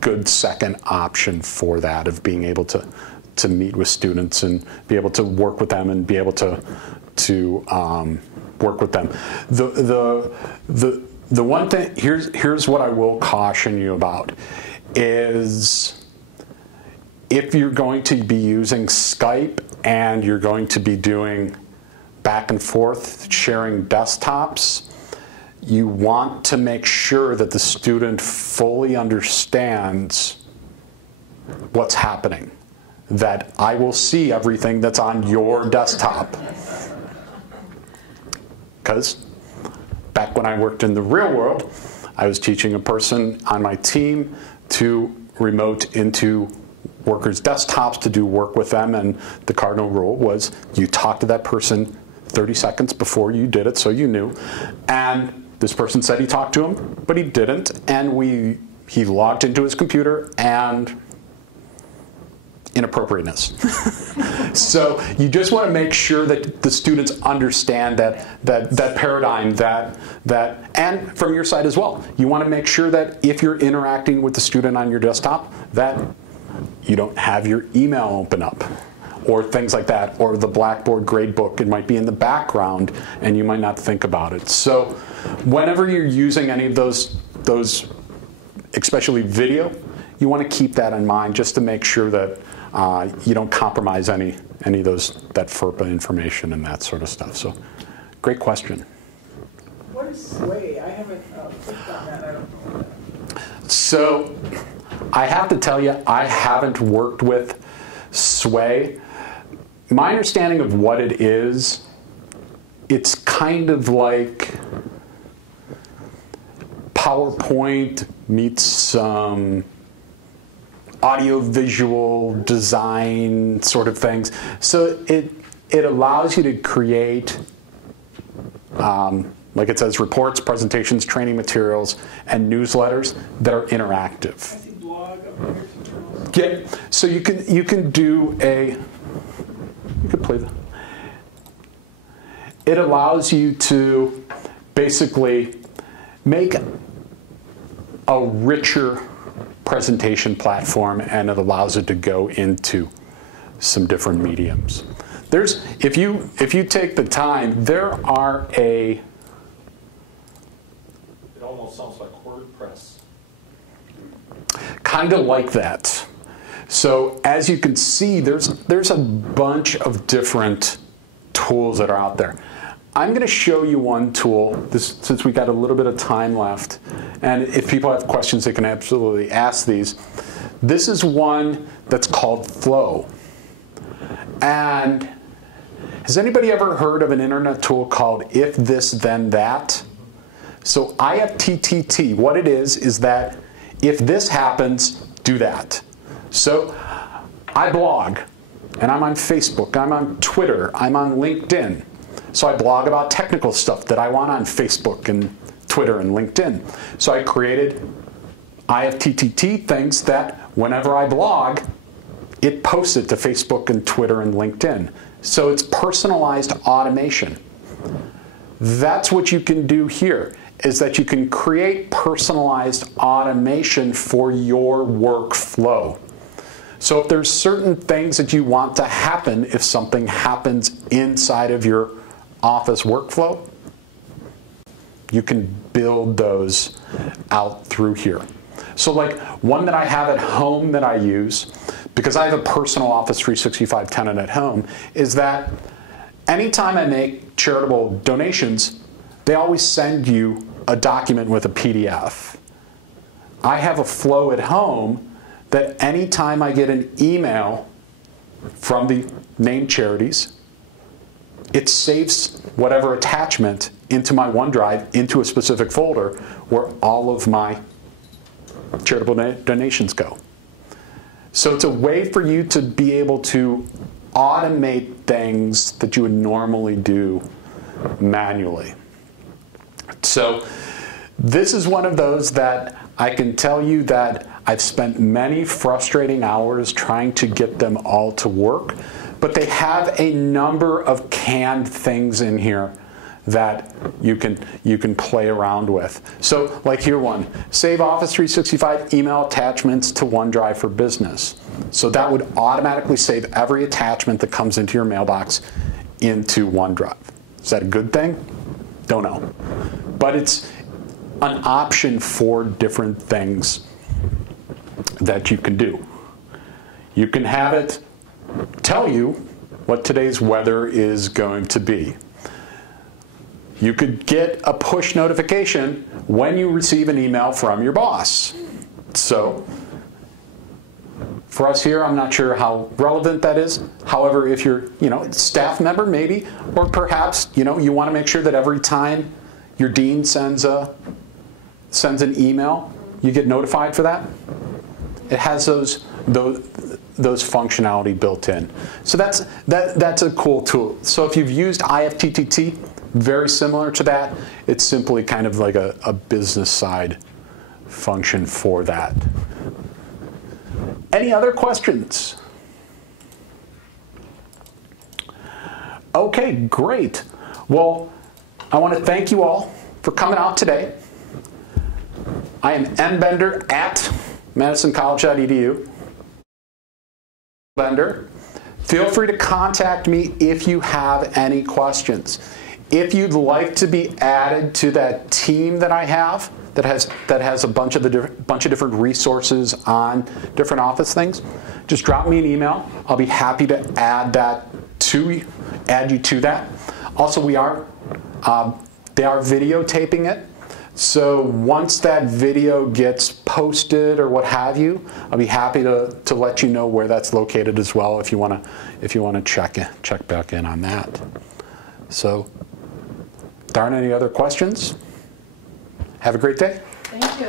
good second option for that, of being able to meet with students and be able to work with them and be able to work with them. The one thing, here's what I will caution you about, is if you're going to be using Skype and you're going to be doing back and forth sharing desktops, you want to make sure that the student fully understands what's happening, that I will see everything that's on your desktop. Because back when I worked in the real world, I was teaching a person on my team to remote into workers' desktops to do work with them, and the cardinal rule was you talk to that person 30 seconds before you did it, so you knew. And this person said he talked to him, but he didn't, and he logged into his computer, and inappropriateness. So you just want to make sure that the students understand that paradigm, and from your side as well. You want to make sure that if you're interacting with the student on your desktop, that you don't have your email open up, or things like that, or the Blackboard gradebook. It might be in the background, and you might not think about it. So whenever you're using any of those, especially video, you want to keep that in mind, just to make sure that you don't compromise any of that FERPA information and that sort of stuff. So, great question. What is Sway? I haven't clicked on that. I don't know that. So, I have to tell you, I haven't worked with Sway. My understanding of what it is, it's kind of like PowerPoint meets some audio-visual design sort of things. So it allows you to create, like it says, reports, presentations, training materials, and newsletters that are interactive. I see blog up there. Yeah. So you can do you could play that. It allows you to basically make a richer presentation platform, and it allows it to go into some different mediums. If you take the time, there are It almost sounds like WordPress. kind of like that. So as you can see, there's a bunch of different tools that are out there. I'm going to show you one tool, since we got a little bit of time left. And if people have questions, they can absolutely ask these. This is one that's called Flow. And has anybody ever heard of an internet tool called If This Then That? So IFTTT, what it is that if this happens, do that. So I blog, and I'm on Facebook, I'm on Twitter, I'm on LinkedIn. So I blog about technical stuff that I want on Facebook and Twitter and LinkedIn. So I created IFTTT things that whenever I blog, it posts it to Facebook and Twitter and LinkedIn. So it's personalized automation. That's what you can do here, is that you can create personalized automation for your workflow. So if there's certain things that you want to happen if something happens inside of your Office workflow, You can build those out through here. So like one that I have at home that I use, because I have a personal Office 365 tenant at home, is that anytime I make charitable donations, they always send you a document with a PDF. I have a flow at home that anytime I get an email from the named charities, it saves whatever attachment into my OneDrive into a specific folder where all of my charitable donations go. So it's a way for you to be able to automate things that you would normally do manually. So this is one of those that I can tell you that I've spent many frustrating hours trying to get them all to work, but they have a number of canned things in here that you can play around with. So like here one, save Office 365 email attachments to OneDrive for Business. So that would automatically save every attachment that comes into your mailbox into OneDrive. Is that a good thing? Don't know. But it's an option for different things that you can do. You can have it tell you what today's weather is going to be. You could get a push notification when you receive an email from your boss. So for us here, I'm not sure how relevant that is. However, if you're, a staff member maybe, or perhaps, you want to make sure that every time your dean sends an email, you get notified for that. It has those functionality built in. So that's a cool tool. So if you've used IFTTT, very similar to that. It's simply kind of like a business side function for that. Any other questions? Okay, great. Well, I want to thank you all for coming out today. I am mbender at madisoncollege.edu. Bender. Feel free to contact me if you have any questions. If you'd like to be added to that team that I have that has a bunch of different resources on different Office things, just drop me an email. I'll be happy to add you to that. Also, they are videotaping it. So once that video gets posted or what have you, I'll be happy to let you know where that's located as well if you want to check back in on that. So, there aren't any other questions. Have a great day. Thank you.